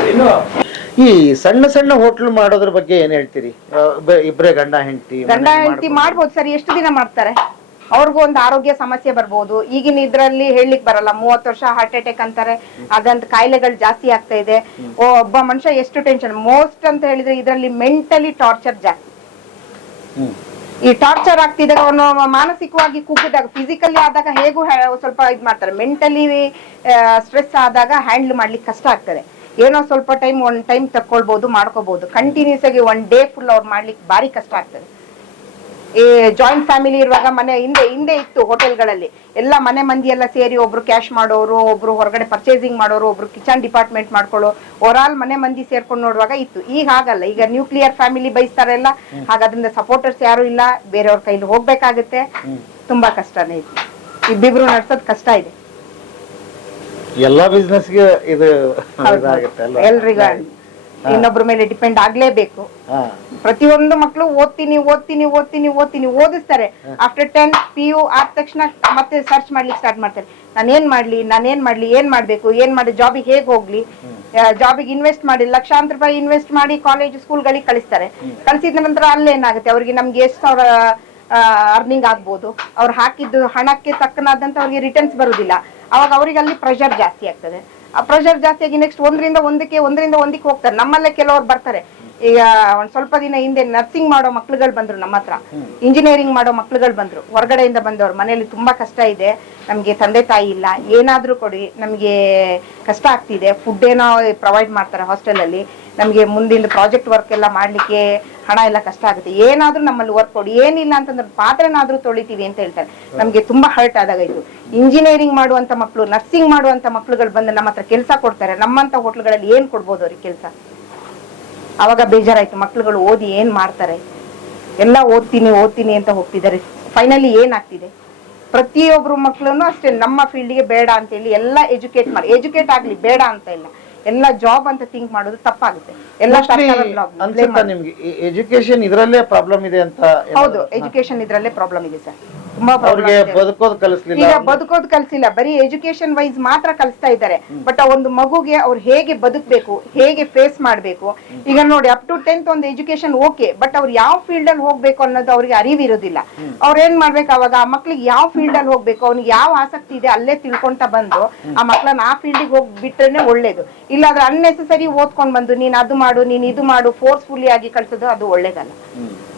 ಈ ಸಣ್ಣ ಸಣ್ಣ ಹೋಟ್ಲು ಮಾಡೋದ್ರ ಬಗ್ಗೆ ಏನ್ ಹೇಳ್ತೀರಿ? ಇಬ್ರೇ ಗಂಡ ಹೆಂಡತಿ ಮಾಡ್ಬೋದು ಸರ್. ಎಷ್ಟು ದಿನ ಮಾಡ್ತಾರೆ? ಅವ್ರಿಗೂ ಒಂದು ಆರೋಗ್ಯ ಸಮಸ್ಯೆ ಬರ್ಬೋದು. ಈಗಿನ ಇದ್ರಲ್ಲಿ ಹೇಳಲಿಕ್ ಬರಲ್ಲ. 30 ವರ್ಷ ಹಾರ್ಟ್ ಅಟ್ಯಾಕ್ ಅಂತಾರೆ, ಅದಂತ ಕಾಯಿಲೆಗಳು ಜಾಸ್ತಿ ಆಗ್ತಾ ಇದೆ. ಒಬ್ಬ ಮನುಷ್ಯ ಎಷ್ಟು ಟೆನ್ಷನ್. ಮೋಸ್ಟ್ ಅಂತ ಹೇಳಿದ್ರೆ ಇದರಲ್ಲಿ ಮೆಂಟಲಿ ಟಾರ್ಚರ್ ಜಾಸ್ತಿ. ಈ ಟಾರ್ಚರ್ ಆಗ್ತಿದಾಗ ಅವನು ಮಾನಸಿಕವಾಗಿ ಕುಗ್ಗಿದಾಗ, ಫಿಸಿಕಲಿ ಆದಾಗ ಹೇಗೂ ಸ್ವಲ್ಪ ಇದ್ ಮಾಡ್ತಾರೆ. ಮೆಂಟಲಿ ಸ್ಟ್ರೆಸ್ ಆದಾಗ ಹ್ಯಾಂಡಲ್ ಮಾಡ್ಲಿಕ್ಕೆ ಕಷ್ಟ ಆಗ್ತದೆ. ಏನೋ ಸ್ವಲ್ಪ ಟೈಮ್, ಒಂದ್ ಟೈಮ್ ತಕ್ಕೊಳ್ಬಹುದು, ಮಾಡ್ಕೋಬಹುದು. ಕಂಟಿನ್ಯೂಸ್ ಆಗಿ 1 ಡೇ ಫುಲ್ ಅವ್ರು ಮಾಡ್ಲಿಕ್ಕೆ ಭಾರಿ ಕಷ್ಟ ಆಗ್ತದೆ. ಈ ಜಾಯಿಂಟ್ ಫ್ಯಾಮಿಲಿ ಇರುವಾಗ ಮನೆ ಹಿಂದೆ ಇತ್ತು ಹೋಟೆಲ್ಗಳಲ್ಲಿ ಎಲ್ಲ ಮನೆ ಮಂದಿ ಎಲ್ಲ ಸೇರಿ, ಒಬ್ರು ಕ್ಯಾಶ್ ಮಾಡೋರು, ಒಬ್ರು ಹೊರಗಡೆ ಪರ್ಚೇಸಿಂಗ್ ಮಾಡೋರು, ಒಬ್ರು ಕಿಚನ್ ಡಿಪಾರ್ಟ್ಮೆಂಟ್ ಮಾಡ್ಕೊಳ್ಳೋ, ಓವರಾಲ್ ಮನೆ ಮಂದಿ ಸೇರ್ಕೊಂಡು ನೋಡುವಾಗ ಇತ್ತು. ಈಗ ಹಾಗಲ್ಲ. ಈಗ ನ್ಯೂಕ್ಲಿಯರ್ ಫ್ಯಾಮಿಲಿ ಬಯಸ್ತಾರೆಲ್ಲ. ಹಾಗಾದ್ರಿಂದ ಸಪೋರ್ಟರ್ಸ್ ಯಾರು ಇಲ್ಲ, ಬೇರೆಯವ್ರ ಕೈಲಿ ಹೋಗ್ಬೇಕಾಗುತ್ತೆ. ತುಂಬಾ ಕಷ್ಟನೇ ಇತ್ತು. ಇಬ್ಬಿಬ್ರು ನಡ್ಸೋದ್ ಕಷ್ಟ ಇದೆ. ಎಲ್ಲಾ ಬಿಸ್ನೆಸ್ಗೆ ಇದು ಎಲ್ರಿಗ ಇನ್ನೊಬ್ರ ಮೇಲೆ ಡಿಪೆಂಡ್ ಆಗ್ಲೇಬೇಕು. ಪ್ರತಿಯೊಂದು ಮಕ್ಕಳು ಓದ್ತೀನಿ ಓದಿಸ್ತಾರೆ. ಆಫ್ಟರ್ 10 PU ಆದ ತಕ್ಷಣ ಮತ್ತೆ ಸರ್ಚ್ ಮಾಡ್ಲಿಕ್ಕೆ ಸ್ಟಾರ್ಟ್ ಮಾಡ್ತಾರೆ. ನಾನೇನ್ ಮಾಡ್ಲಿ, ಏನ್ ಮಾಡ್ಬೇಕು, ಏನ್ ಮಾಡಿ ಜಾಬಿಗೆ ಹೇಗ್ ಹೋಗ್ಲಿ. ಜಾಬಿಗೆ ಇನ್ವೆಸ್ಟ್ ಮಾಡಿ ಲಕ್ಷಾಂತರ ರೂಪಾಯಿ ಇನ್ವೆಸ್ಟ್ ಮಾಡಿ ಕಾಲೇಜ್ ಸ್ಕೂಲ್ಗಳಿಗೆ ಕಳಿಸ್ತಾರೆ. ಕಳ್ಸಿದ ನಂತರ ಅಲ್ಲೇನಾಗುತ್ತೆ, ಅವ್ರಿಗೆ ನಮ್ಗೆ ಎಷ್ಟು ಸಾವಿರ ಅರ್ನಿಂಗ್ ಆಗ್ಬೋದು, ಅವ್ರು ಹಾಕಿದ್ದು ಹಣಕ್ಕೆ ತಕ್ಕನಾದಂತ ಅವ್ರಿಗೆ ರಿಟರ್ನ್ಸ್ ಬರುದಿಲ್ಲ. ಅವಾಗ ಅವ್ರಿಗೆ ಅಲ್ಲಿ ಪ್ರೆಷರ್ ಜಾಸ್ತಿ ಆಗ್ತದೆ. ಆ ಪ್ರೆಷರ್ ಜಾಸ್ತಿ ಆಗಿ ನೆಕ್ಸ್ಟ್ ಒಂದರಿಂದ ಒಂದಕ್ಕೆ ಹೋಗ್ತಾರೆ. ನಮ್ಮಲ್ಲೇ ಕೆಲವರು ಬರ್ತಾರೆ. ಈಗ ಒಂದ್ ಸ್ವಲ್ಪ ದಿನ ಹಿಂದೆ ನರ್ಸಿಂಗ್ ಮಾಡೋ ಮಕ್ಳುಗಳು ಬಂದ್ರು ನಮ್ಮ ಹತ್ರ, ಇಂಜಿನಿಯರಿಂಗ್ ಮಾಡೋ ಮಕ್ಳುಗಳು ಬಂದ್ರು, ಹೊರಗಡೆಯಿಂದ ಬಂದವ್ರು. ಮನೆಯಲ್ಲಿ ತುಂಬಾ ಕಷ್ಟ ಇದೆ, ನಮ್ಗೆ ತಂದೆ ತಾಯಿ ಇಲ್ಲ, ಏನಾದ್ರೂ ಕೊಡಿ, ನಮ್ಗೆ ಕಷ್ಟ ಆಗ್ತಿದೆ. ಫುಡ್ ಏನೋ ಪ್ರೊವೈಡ್ ಮಾಡ್ತಾರೆ ಹಾಸ್ಟೆಲ್ ಅಲ್ಲಿ, ನಮ್ಗೆ ಮುಂದಿನ ಪ್ರಾಜೆಕ್ಟ್ ವರ್ಕ್ ಎಲ್ಲ ಮಾಡ್ಲಿಕ್ಕೆ ಹಣ ಎಲ್ಲ ಕಷ್ಟ ಆಗುತ್ತೆ, ಏನಾದ್ರೂ ನಮ್ಮಲ್ಲಿ ವರ್ಕ್ ಕೊಡಿ. ಏನಿಲ್ಲ ಅಂತಂದ್ರೆ ಪಾತ್ರೆನಾದ್ರೂ ತೊಳಿತೀವಿ ಅಂತ ಹೇಳ್ತಾರೆ. ನಮ್ಗೆ ತುಂಬಾ ಹರ್ಟ್ ಆದಾಗ ಇದು. ಇಂಜಿನಿಯರಿಂಗ್ ಮಾಡುವಂತ ಮಕ್ಳು, ನರ್ಸಿಂಗ್ ಮಾಡುವಂತ ಮಕ್ಳುಗಳು ಬಂದು ನಮ್ಮ ಹತ್ರ ಕೆಲಸ ಕೊಡ್ತಾರೆ. ನಮ್ಮಂತ ಹೋಟ್ಲುಗಳಲ್ಲಿ ಏನ್ ಕೊಡ್ಬೋದು ಅವ್ರಿಗೆ ಕೆಲಸ? ಅವಾಗ ಬೇಜಾರಾಯ್ತು. ಮಕ್ಳುಗಳು ಓದಿ ಏನ್ ಮಾಡ್ತಾರೆ? ಎಲ್ಲ ಓದ್ತೀನಿ ಅಂತ ಹೋಗ್ತಿದ್ದಾರೆ. ಫೈನಲಿ ಏನಾಗ್ತಿದೆ, ಪ್ರತಿಯೊಬ್ರು ಮಕ್ಳನ್ನು ಅಷ್ಟೇ ನಮ್ಮ ಫೀಲ್ಡ್ಗೆ ಬೇಡ ಅಂತ ಹೇಳಿ ಎಲ್ಲ ಎಜುಕೇಟ್ ಆಗ್ಲಿ, ಬೇಡ ಅಂತ ಇಲ್ಲ, ಎಲ್ಲ ಜಾಬ್ ಅಂತ ಥಿಂಕ್ ಮಾಡೋದು ತಪ್ಪಾಗುತ್ತೆ. ಎಲ್ಲ ನಿಮ್ಗೆ ಎಜುಕೇಶನ್ ಇದ್ರಲ್ಲೇ ಪ್ರಾಬ್ಲಮ್ ಇದೆ ಅಂತ? ಹೌದು, ಎಜುಕೇಶನ್ ಇದ್ರಲ್ಲೇ ಪ್ರಾಬ್ಲಮ್ ಇದೆ ಸರ್. ತುಂಬಾ ಬದುಕೋದು ಕಲಿಸಿಲ್ಲ, ಬರೀ ಎಜುಕೇಶನ್ ವೈಸ್ ಮಾತ್ರ ಕಲಿಸ್ತಾ ಇದ್ದಾರೆ. ಬಟ್ ಆ ಒಂದು ಮಗುಗೆ ಅವ್ರು ಹೇಗೆ ಬದುಕಬೇಕು, ಹೇಗೆ ಫೇಸ್ ಮಾಡ್ಬೇಕು. ಈಗ ನೋಡಿ, ಅಪ್ ಟು 10th ಒಂದು ಎಜುಕೇಶನ್ ಓಕೆ, ಬಟ್ ಅವ್ರು ಯಾವ ಫೀಲ್ಡ್ ಅಲ್ಲಿ ಹೋಗ್ಬೇಕು ಅನ್ನೋದು ಅವ್ರಿಗೆ ಅರಿವಿರೋದಿಲ್ಲ. ಅವ್ರ ಏನ್ ಮಾಡ್ಬೇಕು, ಅವಾಗ ಆ ಮಕ್ಳಿಗೆ ಯಾವ ಫೀಲ್ಡ್ ಅಲ್ಲಿ ಹೋಗ್ಬೇಕು, ಅವ್ನಿಗೆ ಯಾವ ಆಸಕ್ತಿ ಇದೆ ಅಲ್ಲೇ ತಿಳ್ಕೊಂತ ಬಂದು ಆ ಮಕ್ಳನ್ನ ಆ ಫೀಲ್ಡಿಗೆ ಹೋಗ್ಬಿಟ್ರೇನೆ ಒಳ್ಳೇದು. ಇಲ್ಲಾಂದ್ರೆ ಅನ್ನೆಸೆಸರಿ ಓದ್ಕೊಂಡ್ ಬಂದು ನೀನ್ ಅದು ಮಾಡು, ನೀನ್ ಇದು ಮಾಡು, ಫೋರ್ಸ್ಫುಲಿ ಆಗಿ ಕಳ್ಸೋದು ಅದು ಒಳ್ಳೇದಲ್ಲ.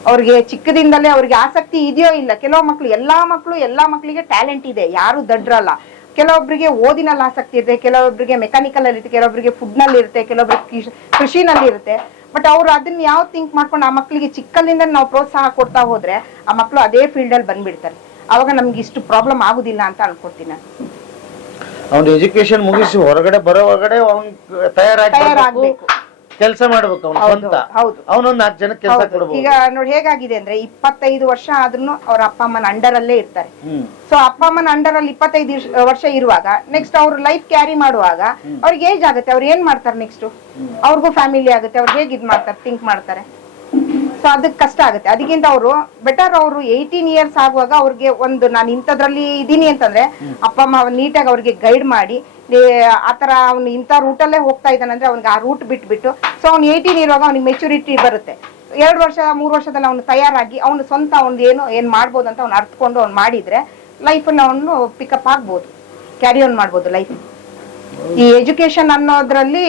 ಅವ್ರಿಗೆ ಚಿಕ್ಕದಿಂದಲೇ ಅವ್ರಿಗೆ ಆಸಕ್ತಿ ಇದೆಯೋ ಇಲ್ಲ. ಕೆಲವು ಮಕ್ಳು, ಎಲ್ಲಾ ಮಕ್ಳಿಗೆ ಟ್ಯಾಲೆಂಟ್ ಇದೆ, ಯಾರು ದಡ್ರಲ್ಲ. ಕೆಲವೊಬ್ಬರಿಗೆ ಓದಿನಲ್ಲಿ ಆಸಕ್ತಿ ಇರುತ್ತೆ, ಕೆಲವೊಬ್ಬರಿಗೆ ಮೆಕ್ಯಾನಿಕಲ್ ಅಲ್ಲಿ ಇರುತ್ತೆ, ಕೆಲವೊಬ್ಬರಿಗೆ ಫುಡ್ ನಲ್ಲಿ ಇರುತ್ತೆ, ಕೆಲವೊಬ್ಬರಿಗೆ ಕೃಷಿನಲ್ಲಿ ಇರುತ್ತೆ. ಬಟ್ ಅವ್ರು ಅದನ್ನ ಯಾವ ಥಿಂಕ್ ಮಾಡ್ಕೊಂಡು ಆ ಮಕ್ಳಿಗೆ ಚಿಕ್ಕಲ್ಲಿಂದ ನಾವು ಪ್ರೋತ್ಸಾಹ ಕೊಡ್ತಾ ಹೋದ್ರೆ ಆ ಮಕ್ಳು ಅದೇ ಫೀಲ್ಡ್ ಅಲ್ಲಿ ಬಂದ್ಬಿಡ್ತಾರೆ. ಅವಾಗ ನಮ್ಗೆ ಇಷ್ಟು ಪ್ರಾಬ್ಲಮ್ ಆಗುದಿಲ್ಲ ಅಂತ ಅನ್ಕೊಡ್ತೀನಿ ನಾನು. ಅವ್ನ ಎಜುಕೇಶನ್ ಮುಗಿಸಿ ಹೊರಗಡೆ ಬರೋ ಒಳಗಡೆ ತಯಾರಾಗಬೇಕು, ಕೆಲಸ ಮಾಡ್ಬೇಕು. ಅವನೊಂದು 4 ಜನಕ್ಕೆ ಕೆಲಸ ಕೊಡಬಹುದು. ಈಗ ನೋಡಿ ಹೇಗಾಗಿದೆ ಅಂದ್ರೆ 25 ವರ್ಷ ಆದ್ರೂ ಅವ್ರ ಅಪ್ಪ ಅಮ್ಮನ ಅಂಡರ್ ಅಲ್ಲೇ ಇರ್ತಾರೆ. ಸೊ ಅಪ್ಪ ಅಮ್ಮನ ಅಂಡರ್ ಅಲ್ಲಿ 25 ವರ್ಷ ಇರುವಾಗ ನೆಕ್ಸ್ಟ್ ಅವ್ರ ಲೈಫ್ ಕ್ಯಾರಿ ಮಾಡುವಾಗ ಅವ್ರಿಗೆ ಏಜ್ ಆಗುತ್ತೆ. ಅವ್ರು ಏನ್ ಮಾಡ್ತಾರೆ ನೆಕ್ಸ್ಟ್? ಅವ್ರಿಗೂ ಫ್ಯಾಮಿಲಿ ಆಗುತ್ತೆ. ಅವ್ರು ಹೇಗೆ ಇದ್ ಮಾಡ್ತಾರೆ, ಥಿಂಕ್ ಮಾಡ್ತಾರೆ. ಸೊ ಅದಕ್ಕೆ ಕಷ್ಟ ಆಗುತ್ತೆ. ಅದಕ್ಕಿಂತ ಅವರು ಬೆಟರ್, ಅವರು 18 ಇಯರ್ಸ್ ಆಗುವಾಗ ಅವ್ರಿಗೆ ಒಂದು ನಾನು ಇಂಥದ್ರಲ್ಲಿ ಇದೀನಿ ಅಂತಂದ್ರೆ ಅಪ್ಪ ಅಮ್ಮ ನೀಟಾಗಿ ಅವ್ರಿಗೆ ಗೈಡ್ ಮಾಡಿ, ಆತರ ಅವ್ನು ಇಂಥ ರೂಟಲ್ಲೇ ಹೋಗ್ತಾ ಇದ್ದಾನಂದ್ರೆ ಅವ್ನಿಗೆ ಆ ರೂಟ್ ಬಿಟ್ಬಿಟ್ಟು, ಸೊ ಅವ್ನು 18 ಇರುವಾಗ ಅವ್ನಿಗೆ ಮೆಚುರಿಟಿ ಬರುತ್ತೆ. 2 ವರ್ಷ 3 ವರ್ಷದಲ್ಲಿ ಅವನು ತಯಾರಾಗಿ ಅವನು ಸ್ವಂತ ಅವ್ನು ಏನ್ ಮಾಡ್ಬೋದು ಅಂತ ಅವ್ನು ಅರ್ಥಕೊಂಡು ಅವ್ನು ಮಾಡಿದ್ರೆ ಲೈಫನ್ನ ಅವನು ಪಿಕಪ್ ಆಗ್ಬೋದು, ಕ್ಯಾರಿ ಆನ್ ಮಾಡ್ಬೋದು ಲೈಫ್. ಈ ಎಜುಕೇಶನ್ ಅನ್ನೋದ್ರಲ್ಲಿ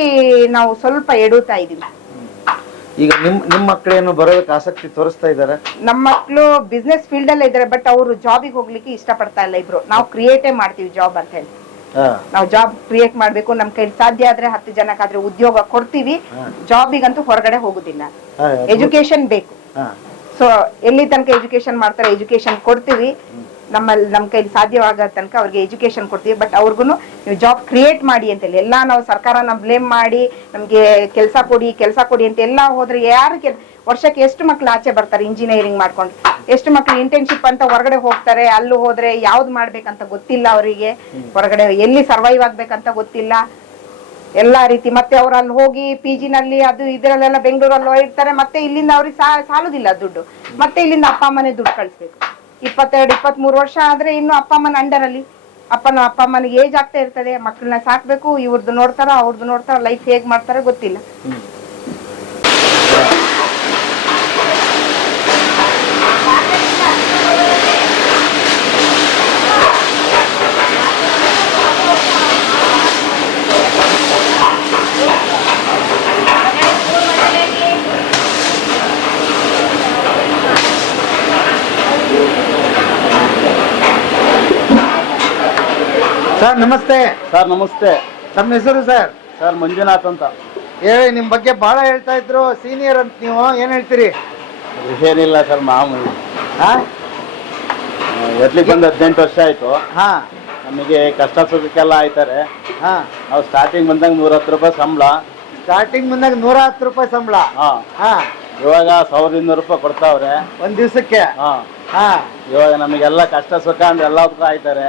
ನಾವು ಸ್ವಲ್ಪ ಎಡುತ್ತಾ ಇದೀವಿ. ಈಗ ನಿಮ್ ಮಕ್ಕಳೇನು ಬರೋದಕ್ಕೆ ಆಸಕ್ತಿ ತೋರಿಸ್ತಾ ಇದಾರೆ? ನಮ್ಮ ಮಕ್ಕಳು ಬಿಸ್ನೆಸ್ ಫೀಲ್ಡ್ ಅಲ್ಲೇ ಇದಾರೆ, ಬಟ್ ಅವರು ಜಾಬಿಗೆ ಹೋಗ್ಲಿಕ್ಕೆ ಇಷ್ಟಪಡ್ತಾ ಇಲ್ಲ. ಇಬ್ರು ನಾವು ಕ್ರಿಯೇಟೇ ಮಾಡ್ತೀವಿ ಜಾಬ್ ಅಂತ ಹೇಳಿ. ನಾವು ಜಾಬ್ ಕ್ರಿಯೇಟ್ ಮಾಡ್ಬೇಕು, ನಮ್ ಕೈಲಿ ಸಾಧ್ಯ ಆದ್ರೆ 10 ಜನಕ್ಕಾದ್ರೆ ಉದ್ಯೋಗ ಕೊಡ್ತೀವಿ. ಜಾಬಿಗಂತೂ ಹೊರಗಡೆ ಹೋಗುದಿಲ್ಲ. ಎಜುಕೇಶನ್ ಬೇಕು. ಸೊ ಎಲ್ಲಿ ತನಕ ಎಜುಕೇಶನ್ ಮಾಡ್ತಾರೆ ಎಜುಕೇಶನ್ ಕೊಡ್ತೀವಿ. ನಮ್ ಕೈಲಿ ಸಾಧ್ಯವಾಗೋ ತನಕ ಅವ್ರಿಗೆ ಎಜುಕೇಶನ್ ಕೊಡ್ತೀವಿ. ಬಟ್ ಅವ್ರಿಗೂ ನೀವು ಜಾಬ್ ಕ್ರಿಯೇಟ್ ಮಾಡಿ ಅಂತೇಳಿ ಎಲ್ಲ ನಾವು ಸರ್ಕಾರನ ಬ್ಲೇಮ್ ಮಾಡಿ ನಮ್ಗೆ ಕೆಲಸ ಕೊಡಿ ಅಂತ ಎಲ್ಲ ಹೋದ್ರೆ ಯಾರು ವರ್ಷಕ್ಕೆ ಎಷ್ಟು ಮಕ್ಳು ಆಚೆ ಬರ್ತಾರೆ ಇಂಜಿನಿಯರಿಂಗ್ ಮಾಡ್ಕೊಂಡು, ಎಷ್ಟು ಮಕ್ಳು ಇಂಟರ್ನ್ಶಿಪ್ ಅಂತ ಹೊರಗಡೆ ಹೋಗ್ತಾರೆ. ಅಲ್ಲೂ ಹೋದ್ರೆ ಯಾವ್ದು ಮಾಡ್ಬೇಕಂತ ಗೊತ್ತಿಲ್ಲ ಅವರಿಗೆ, ಹೊರಗಡೆ ಎಲ್ಲಿ ಸರ್ವೈವ್ ಆಗ್ಬೇಕಂತ ಗೊತ್ತಿಲ್ಲ, ಎಲ್ಲಾ ರೀತಿ. ಮತ್ತೆ ಅವ್ರು ಅಲ್ಲಿ ಹೋಗಿ PG ನಲ್ಲಿ ಅದು ಇದರಲ್ಲೆಲ್ಲ ಬೆಂಗಳೂರಲ್ಲಿ ಇರ್ತಾರೆ. ಮತ್ತೆ ಇಲ್ಲಿಂದ ಅವ್ರಿಗೆ ಸಾಲುದಿಲ್ಲ ದುಡ್ಡು. ಮತ್ತೆ ಇಲ್ಲಿಂದ ಅಪ್ಪ ಅಮ್ಮನೇ ದುಡ್ಡು ಕಳಿಸ್ಬೇಕು. 22-23 ವರ್ಷ ಆದ್ರೆ ಇನ್ನು ಅಪ್ಪ ಅಮ್ಮನ ಅಂಡರ್ ಅಲ್ಲಿ ಅಪ್ಪ ಅಮ್ಮನಿಗೆ ಏಜ್ ಆಗ್ತಾ ಇರ್ತದೆ. ಮಕ್ಕಳನ್ನ ಸಾಕ್ಬೇಕು, ಇವ್ರದ್ದು ನೋಡ್ತಾರ ಅವ್ರದ್ದು ನೋಡ್ತಾರ, ಲೈಫ್ ಹೇಗ್ ಮಾಡ್ತಾರ ಗೊತ್ತಿಲ್ಲ. ಸರ್ ನಮಸ್ತೆ. ಸರ್ ನಮಸ್ತೆ. ತಮ್ಮ ಹೆಸರು ಸರ್? ಸರ್ ಮಂಜುನಾಥ್ ಅಂತ. ಹೇಳಿ, ನಿಮ್ ಬಗ್ಗೆ ಬಹಳ ಹೇಳ್ತಾ ಇದ್ರು, ಸೀನಿಯರ್ ಅಂತ. ನೀವು ಏನ್ ಹೇಳ್ತೀರಿ? ಏನಿಲ್ಲ ಸರ್, ಮಾಮೂಲಿ. ಎತ್ಲಿಕ್ಕೆ ಬಂದು 18 ವರ್ಷ ಆಯ್ತು. ನಮಗೆ ಕಷ್ಟ ಸುಖಕ್ಕೆಲ್ಲ ಆಯ್ತಾರೆ. ನಾವು ಸ್ಟಾರ್ಟಿಂಗ್ ಬಂದಾಗ 110 ರೂಪಾಯಿ ಸಂಬಳ. ಸ್ಟಾರ್ಟಿಂಗ್ ಬಂದಾಗ 110 ರೂಪಾಯಿ ಸಂಬಳ. ಇವಾಗ 1200 ರೂಪಾಯಿ ಕೊಡ್ತಾವ್ರೆ ಒಂದ್ ದಿವ್ಸಕ್ಕೆ. ಇವಾಗ ನಮಗೆಲ್ಲ ಕಷ್ಟ ಸುಖ ಅಂದ್ರೆ ಎಲ್ಲದಕ್ಕೂ ಆಯ್ತಾರೆ.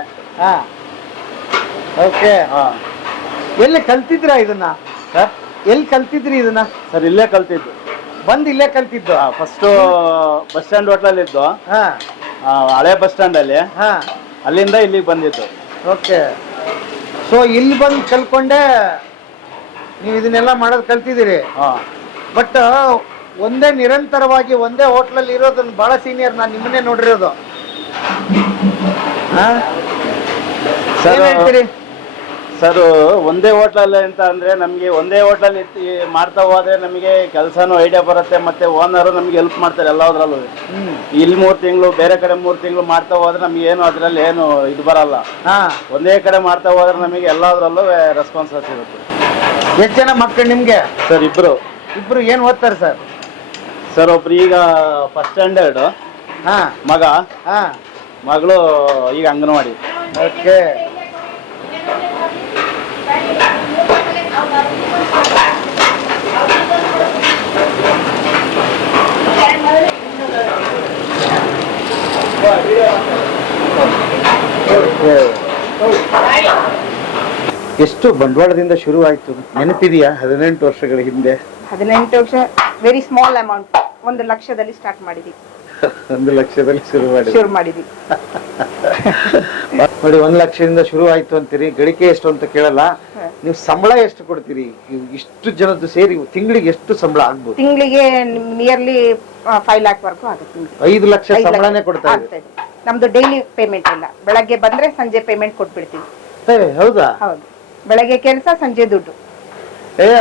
ಓಕೆ. ಎಲ್ಲಿ ಕಲ್ತಿದ್ರ ಇದನ್ನ ಸರ್? ಎಲ್ಲಿ ಕಲ್ತಿದ್ರಿ ಇದನ್ನ? ಸರ್ ಇಲ್ಲೇ ಕಲ್ತಿದ್ದು. ಬಂದ್ ಇಲ್ಲೇ ಕಲ್ತಿದ್ದು? ಫಸ್ಟ್ ಬಸ್ ಸ್ಟ್ಯಾಂಡ್ ಹೋಟ್ಲಲ್ಲಿ ಇದ್ದು, ಹಳೆ ಬಸ್ ಸ್ಟ್ಯಾಂಡ್ ಅಲ್ಲಿ. ಅಲ್ಲಿಂದ ಇಲ್ಲಿಗೆ ಬಂದಿದ್ದು. ಓಕೆ. ಸೊ ಇಲ್ಲಿ ಬಂದು ಕಲ್ಕೊಂಡೆ ನೀವು ಇದನ್ನೆಲ್ಲ ಮಾಡೋದು ಕಲ್ತಿದ್ದೀರಿ. ಬಟ್ ಒಂದೇ ನಿರಂತರವಾಗಿ ಒಂದೇ ಹೋಟ್ಲಲ್ಲಿ ಇರೋದನ್ನ ಬಹಳ ಸೀನಿಯರ್, ನಾನು ನಿಮ್ಮನ್ನೇ ನೋಡಿರೋದು. ಸರ್ ಒಂದೇ ಹೋಟ್ಲಲ್ಲಿ ಅಂತ ಅಂದ್ರೆ ನಮಗೆ ಒಂದೇ ಹೋಟ್ಲಲ್ಲಿ ಮಾಡ್ತಾ ಹೋದ್ರೆ ನಮಗೆ ಕೆಲಸನೂ ಐಡಿಯಾ ಬರುತ್ತೆ, ಮತ್ತೆ ಓನರು ನಮ್ಗೆ ಹೆಲ್ಪ್ ಮಾಡ್ತಾರೆ ಎಲ್ಲದ್ರಲ್ಲೂ. ಇಲ್ಲಿ 3 ತಿಂಗಳು, ಬೇರೆ ಕಡೆ 3 ತಿಂಗಳು ಮಾಡ್ತಾ ಹೋದ್ರೆ ನಮ್ಗೆ ಏನು ಅದ್ರಲ್ಲಿ ಏನು ಇದು ಬರಲ್ಲ. ಒಂದೇ ಕಡೆ ಮಾಡ್ತಾ ಹೋದ್ರೆ ನಮಗೆ ಎಲ್ಲದ್ರಲ್ಲೂ ರೆಸ್ಪಾನ್ಸ್ ಸಿಗುತ್ತೆ. ಎಷ್ಟು ಜನ ಮಕ್ಕಳು ನಿಮ್ಗೆ? ಸರ್ ಇಬ್ರು. ಇಬ್ರು ಏನ್ ಓದ್ತಾರೆ ಸರ್? ಸರ್ ಒಬ್ರು ಈಗ ಫಸ್ಟ್ ಸ್ಟ್ಯಾಂಡರ್ಡ್ ಮಗ, ಮಗಳು ಈಗ ಅಂಗನವಾಡಿ. ಓಕೆ. ಎಷ್ಟು ಬಂಡವಾಳದಿಂದ ಶುರು ಆಯ್ತು ನೆನಪಿದೆಯಾ? 18 ವರ್ಷಗಳ ಹಿಂದೆ. 18 ವರ್ಷ ವೆರಿ ಸ್ಮಾಲ್ ಅಮೌಂಟ್. 1 ಲಕ್ಷದಲ್ಲಿ ಸ್ಟಾರ್ಟ್ ಮಾಡಿದ್ವಿ. 1 ಲಕ್ಷದಲ್ಲಿ ಶುರು ಮಾಡಿದ್ವಿ. ನೋಡಿ, 1 ಲಕ್ಷದಿಂದ ಶುರು ಆಯ್ತು ಅಂತೀರಿ. ಗಳಿಕೆ ಎಷ್ಟು ಅಂತ ಕೇಳಲ್ಲ. ನೀವು ಸಂಬಳ ಎಷ್ಟು ಕೊಡ್ತೀರಿ? ಇಷ್ಟು ಜನದ್ದು ಸೇರಿ ತಿಂಗಳಿಗೆ ಎಷ್ಟು ಸಂಬಳ ಆಗ್ಬೋದು? ತಿಂಗಳಿಗೆ ನಿಯರ್ಲಿ 5 lakh ವರೆಗೂ ಆಗುತ್ತೆ. 5 ಲಕ್ಷ ಸಂಬಳನೇ ಕೊಡ್ತಾ ಇದ್ದೀವಿ. ನಮ್ದು ಡೈಲಿ ಪೇಮೆಂಟ್ ಇಲ್ಲ. ಬೆಳಗ್ಗೆ ಬಂದ್ರೆ ಸಂಜೆ ಪೇಮೆಂಟ್ ಕೊಟ್ಬಿಡ್ತೀವಿ. ಹೌದಾ? ಹೌದು. ಬೆಳಗ್ಗೆ ಕೆಲಸ, ಸಂಜೆ ದುಡ್ಡು.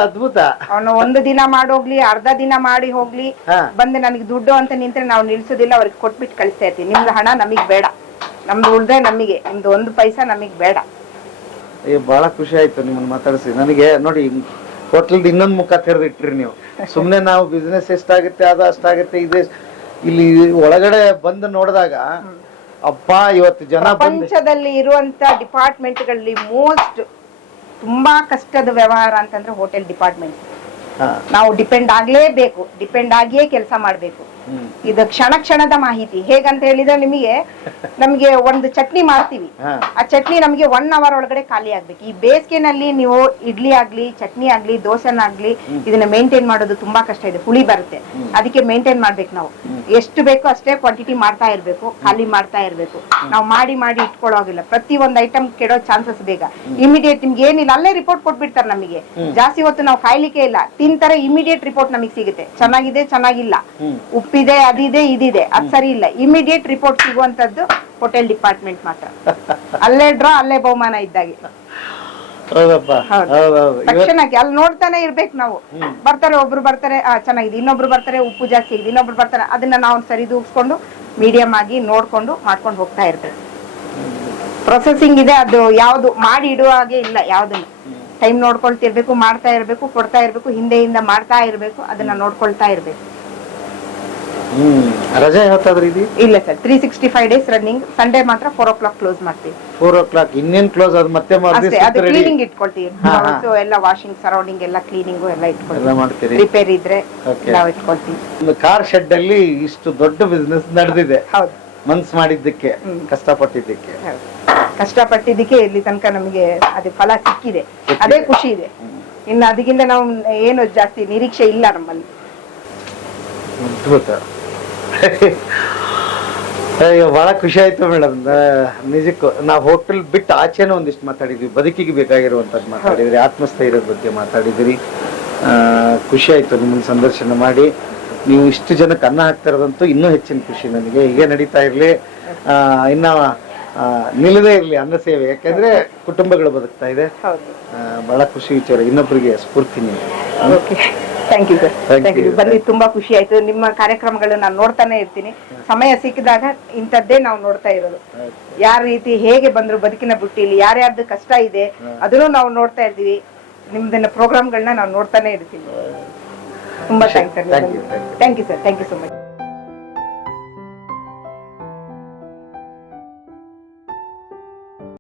ಅದ್ಭುತ. ಅವನು 1 ದಿನ ಮಾಡೋಗ್ಲಿ, ಅರ್ಧ ದಿನ ಮಾಡಿ ಹೋಗ್ಲಿ, ಬಂದು ನನಗೆ ದುಡ್ಡು ಅಂತ ನಿಂತ್ರೆ ನಾವು ನಿಲ್ಸೋದಿಲ್ಲ. ಅವ್ರಿಗೆ ಕೊಟ್ಬಿಟ್ಟು ಕಳಿಸ್ತಾ ಇರ್ತೀವಿ. ನಿಮ್ದು ಹಣ ನಮಗ್ ಬೇಡ, ನಮ್ದು ಉಳ್ದೆ ನಮಗೆ, ನಿಮ್ದು 1 ಪೈಸಾ ನಮಗ್ ಬೇಡ. ಬಹಳ ಖುಷಿ ಆಯ್ತು ನಿಮ್ಮನ್ನ ಮಾತಾಡಿಸಿ. ನನಗೆ ನೋಡಿ, ಹೋಟ್ಲದ ಇನ್ನೊಂದು ಮುಖ ತೆರೆದಿಟ್ರಿ ನೀವು. ಸುಮ್ನೆ ನಾವು ಬಿಸ್ನೆಸ್ ಎಷ್ಟಾಗುತ್ತೆ ಅದು ಅಷ್ಟಾಗುತ್ತೆ, ಇದೆ ಇಲ್ಲಿ ಒಳಗಡೆ ಬಂದು ನೋಡಿದಾಗ ಅಪ್ಪ ಇವತ್ತು ಜನ ಪ್ರಪಂಚದಲ್ಲಿ ಇರುವಂತ ಡಿಪಾರ್ಟ್ಮೆಂಟ್ಗಳಲ್ಲಿ ತುಂಬಾ ಕಷ್ಟದ ವ್ಯವಹಾರ ಅಂತಂದ್ರೆ ಹೋಟೆಲ್ ಡಿಪಾರ್ಟ್ಮೆಂಟ್. ನಾವು ಡಿಪೆಂಡ್ ಆಗ್ಲೇಬೇಕು, ಡಿಪೆಂಡ್ ಆಗಿಯೇ ಕೆಲಸ ಮಾಡ್ಬೇಕು. ಇದು ಕ್ಷಣ ಕ್ಷಣದ ಮಾಹಿತಿ. ಹೇಗಂತ ಹೇಳಿದ್ರೆ ನಮಗೆ ಒಂದು ಚಟ್ನಿ ಮಾಡ್ತೀವಿ, ಆ ಚಟ್ನಿ ನಮಗೆ 1 hour ಒಳಗಡೆ ಖಾಲಿ ಆಗ್ಬೇಕು. ಈ ಬೇಸಿಗೆನಲ್ಲಿ ನೀವು ಇಡ್ಲಿ ಆಗ್ಲಿ, ಚಟ್ನಿ ಆಗ್ಲಿ, ದೋಸೆನಾಗ್ಲಿ, ಇದನ್ನ ಮೇಂಟೈನ್ ಮಾಡೋದು ತುಂಬಾ ಕಷ್ಟ ಇದೆ. ಹುಳಿ ಬರುತ್ತೆ, ಅದಕ್ಕೆ ಮೇಂಟೈನ್ ಮಾಡ್ಬೇಕು. ನಾವು ಎಷ್ಟು ಬೇಕೋ ಅಷ್ಟೇ ಕ್ವಾಂಟಿಟಿ ಮಾಡ್ತಾ ಇರ್ಬೇಕು, ಖಾಲಿ ಮಾಡ್ತಾ ಇರ್ಬೇಕು. ನಾವು ಮಾಡಿ ಇಟ್ಕೊಳ್ಳೋಗಿಲ್ಲ. ಪ್ರತಿ ಒಂದು ಐಟಮ್ ಕೆಡೋ ಚಾನ್ಸಸ್ ಬೇಗ. ಇಮಿಡಿಯೇಟ್ ನಿಮ್ಗೆ ಏನಿಲ್ಲ ಅಲ್ಲೇ ರಿಪೋರ್ಟ್ ಕೊಟ್ಬಿಡ್ತಾರೆ. ನಮಗೆ ಜಾಸ್ತಿ ಹೊತ್ತು ನಾವು ಕಾಯ್ಲಿಕ್ಕೆ ಇಲ್ಲ, ತಿಂತಾರೆ, ಇಮಿಡಿಯೇಟ್ ರಿಪೋರ್ಟ್ ನಮಗೆ ಸಿಗುತ್ತೆ. ಚೆನ್ನಾಗಿದೆ, ಚೆನ್ನಾಗಿಲ್ಲ, ಉಪ್ಪಿದೆ, ಅದಿದೆ, ಇದಿದೆ, ಅದ್ ಸರಿ ಇಲ್ಲ, ಇಮಿಡಿಯೇಟ್ ರಿಪೋರ್ಟ್ ಸಿಗುವಂತದ್ದು ಹೋಟೆಲ್ ಡಿಪಾರ್ಟ್ಮೆಂಟ್ ಮಾತ್ರ. ಅಲ್ಲೇ ಡ್ರಾ, ಅಲ್ಲೇ ಬಹುಮಾನ ಇದ್ದಾಗೆ. ತಕ್ಷಣಕ್ಕೆ ಅಲ್ಲಿ ನೋಡ್ತಾನೆ ಇರ್ಬೇಕು ನಾವು. ಬರ್ತಾರೆ, ಒಬ್ರು ಬರ್ತಾರೆ, ಚೆನ್ನಾಗಿದೆ, ಇನ್ನೊಬ್ರು ಬರ್ತಾರೆ, ಉಪ್ಪು ಜಾಸ್ತಿ ಆಗಿದೆ, ಇನ್ನೊಬ್ರು ಬರ್ತಾರೆ, ಅದನ್ನ ನಾವು ಸರಿದೂಗಿಸ್ಕೊಂಡು ಮೀಡಿಯಂ ಆಗಿ ನೋಡ್ಕೊಂಡು ಮಾಡ್ಕೊಂಡು ಹೋಗ್ತಾ ಇರ್ತೇವೆ. ಪ್ರೊಸೆಸಿಂಗ್ ಇದೆ, ಅದು ಯಾವ್ದು ಮಾಡಿ ಇಡುವ ಹಾಗೆ ಇಲ್ಲ. ಯಾವ್ದನ್ನು ಟೈಮ್ ನೋಡ್ಕೊಳ್ತಿರ್ಬೇಕು, ಮಾಡ್ತಾ ಇರ್ಬೇಕು, ಕೊಡ್ತಾ ಇರ್ಬೇಕು, ಹಿಂದೆಯಿಂದ ಮಾಡ್ತಾ ಇರ್ಬೇಕು, ಅದನ್ನ ನೋಡ್ಕೊಳ್ತಾ ಇರ್ಬೇಕು. ರಜೆ ಯಾವತ್ತಾದ್ರೂ ಇದೆ? ಇಲ್ಲ ಸರ್, 365 ಡೇಸ್ ರನ್ನಿಂಗ್. ಸಂಡೇ ಮಾತ್ರ 4 o'clock ಕ್ಲೋಸ್ ಮಾಡ್ತೀವಿ. 4 o'clock ಇನ್ನೇನ್ ಕ್ಲೋಸ್? ಅದು ಮತ್ತೆ ಅಷ್ಟೇ, ಅದು ಕ್ಲೀನಿಂಗ್ ಇಟ್ಕೊಳ್ತೀವಿ. ಸೊ ಎಲ್ಲ ವಾಷಿಂಗ್, ಸರೌಂಡಿಂಗ್ ಎಲ್ಲ ಕ್ಲೀನಿಂಗು ಎಲ್ಲ ಇಟ್ಕೊಳ್ತೀವಿ. ಎಲ್ಲ ಮಾಡ್ತೀರಿ? ರಿಪೇರ್ ಇದ್ರೆ Okay. ನಾವು ಇಟ್ಕೊಳ್ತೀವಿ. ಒಂದು ಕಾರ್ ಶೆಡ್ ಅಲ್ಲಿ ಇಷ್ಟು ದೊಡ್ಡ ಬಿಸ್ನೆಸ್ ನಡೆದಿದೆ, ಹೌದು ಮನ್ಸ್ ಮಾಡಿದ್ದಕ್ಕೆ, ಕಷ್ಟಪಟ್ಟಿದ್ದಕ್ಕೆ. ಹೌದು. ಕಷ್ಟಪಟ್ಟಿದ್ದಕ್ಕೆ ಇಲ್ಲಿ ತನಕ ನಮಗೆ ಅದು ಫಲ ಸಿಕ್ಕಿದೆ, ಅದೇ ಖುಷಿ ಇದೆ. ಇನ್ನು ಅದಕ್ಕಿಂತ ನಾವು ಏನು ಜಾಸ್ತಿ ನಿರೀಕ್ಷೆ ಇಲ್ಲ ನಮ್ಮಲ್ಲಿ. ಅದ್ಭುತ. ಅಯ್ಯೋ, ಬಹಳ ಖುಷಿ ಆಯ್ತು ಮೇಡಮ್. ನಿಜಕ್ಕೂ ನಾವು ಹೋಟೆಲ್ ಬಿಟ್ಟು ಆಚೆನೂ ಒಂದಿಷ್ಟು ಮಾತಾಡಿದ್ವಿ, ಬದುಕಿಗೆ ಬೇಕಾಗಿರುವಂತದ್ದು ಮಾತಾಡಿದ್ರಿ, ಆತ್ಮಸ್ಥೈರ್ಯದ ಬಗ್ಗೆ ಮಾತಾಡಿದ್ರಿ. ಖುಷಿ ಆಯ್ತು ನಿಮ್ಮನ್ನ ಸಂದರ್ಶನ ಮಾಡಿ. ನೀವು ಇಷ್ಟು ಜನಕ್ಕೆ ಅನ್ನ ಹಾಕ್ತಾ ಇರೋದಂತೂ ಇನ್ನೂ ಹೆಚ್ಚಿನ ಖುಷಿ ನನಗೆ. ಹೀಗೆ ನಡೀತಾ ಇರ್ಲಿ, ಇನ್ನ ನಿಲ್ಲದೇ ಇರ್ಲಿ ಅನ್ನ ಸೇವೆ, ಯಾಕಂದ್ರೆ ಕುಟುಂಬಗಳು ಬದುಕ್ತಾ ಇದೆ. ಹೌದು. ಬಹಳ ಖುಷಿ ವಿಚಾರ, ಇನ್ನೊಬ್ಬರಿಗೆ ಸ್ಫೂರ್ತಿ ನೀವು. Okay, thank you sir. Thank thank you. you. ಬಂದು ತುಂಬಾ ಖುಷಿ ಆಯ್ತು. ನಿಮ್ಮ ಕಾರ್ಯಕ್ರಮಗಳು ನಾನು ನೋಡ್ತಾನೆ ಇರ್ತೀನಿ. ಸಮಯ ಸಿಕ್ಕಿದಾಗ ಇಂಥದ್ದೇ ನಾವು ನೋಡ್ತಾ ಇರೋದು. ಯಾರ ರೀತಿ ಹೇಗೆ ಬಂದ್ರು ಬದುಕಿನ ಬುಟ್ಟಿಲಿ, ಯಾರ್ಯಾರ್ದು ಕಷ್ಟ ಇದೆ ಅದನ್ನು ನಾವು ನೋಡ್ತಾ ಇರ್ತೀವಿ. ನಿಮ್ದನ್ನ ಪ್ರೋಗ್ರಾಮ್ಗಳನ್ನ ನಾವು ನೋಡ್ತಾನೆ ಇರ್ತೀವಿ. ತುಂಬಾ thanks sir. Thank you. Thank you sir. Thank you so much.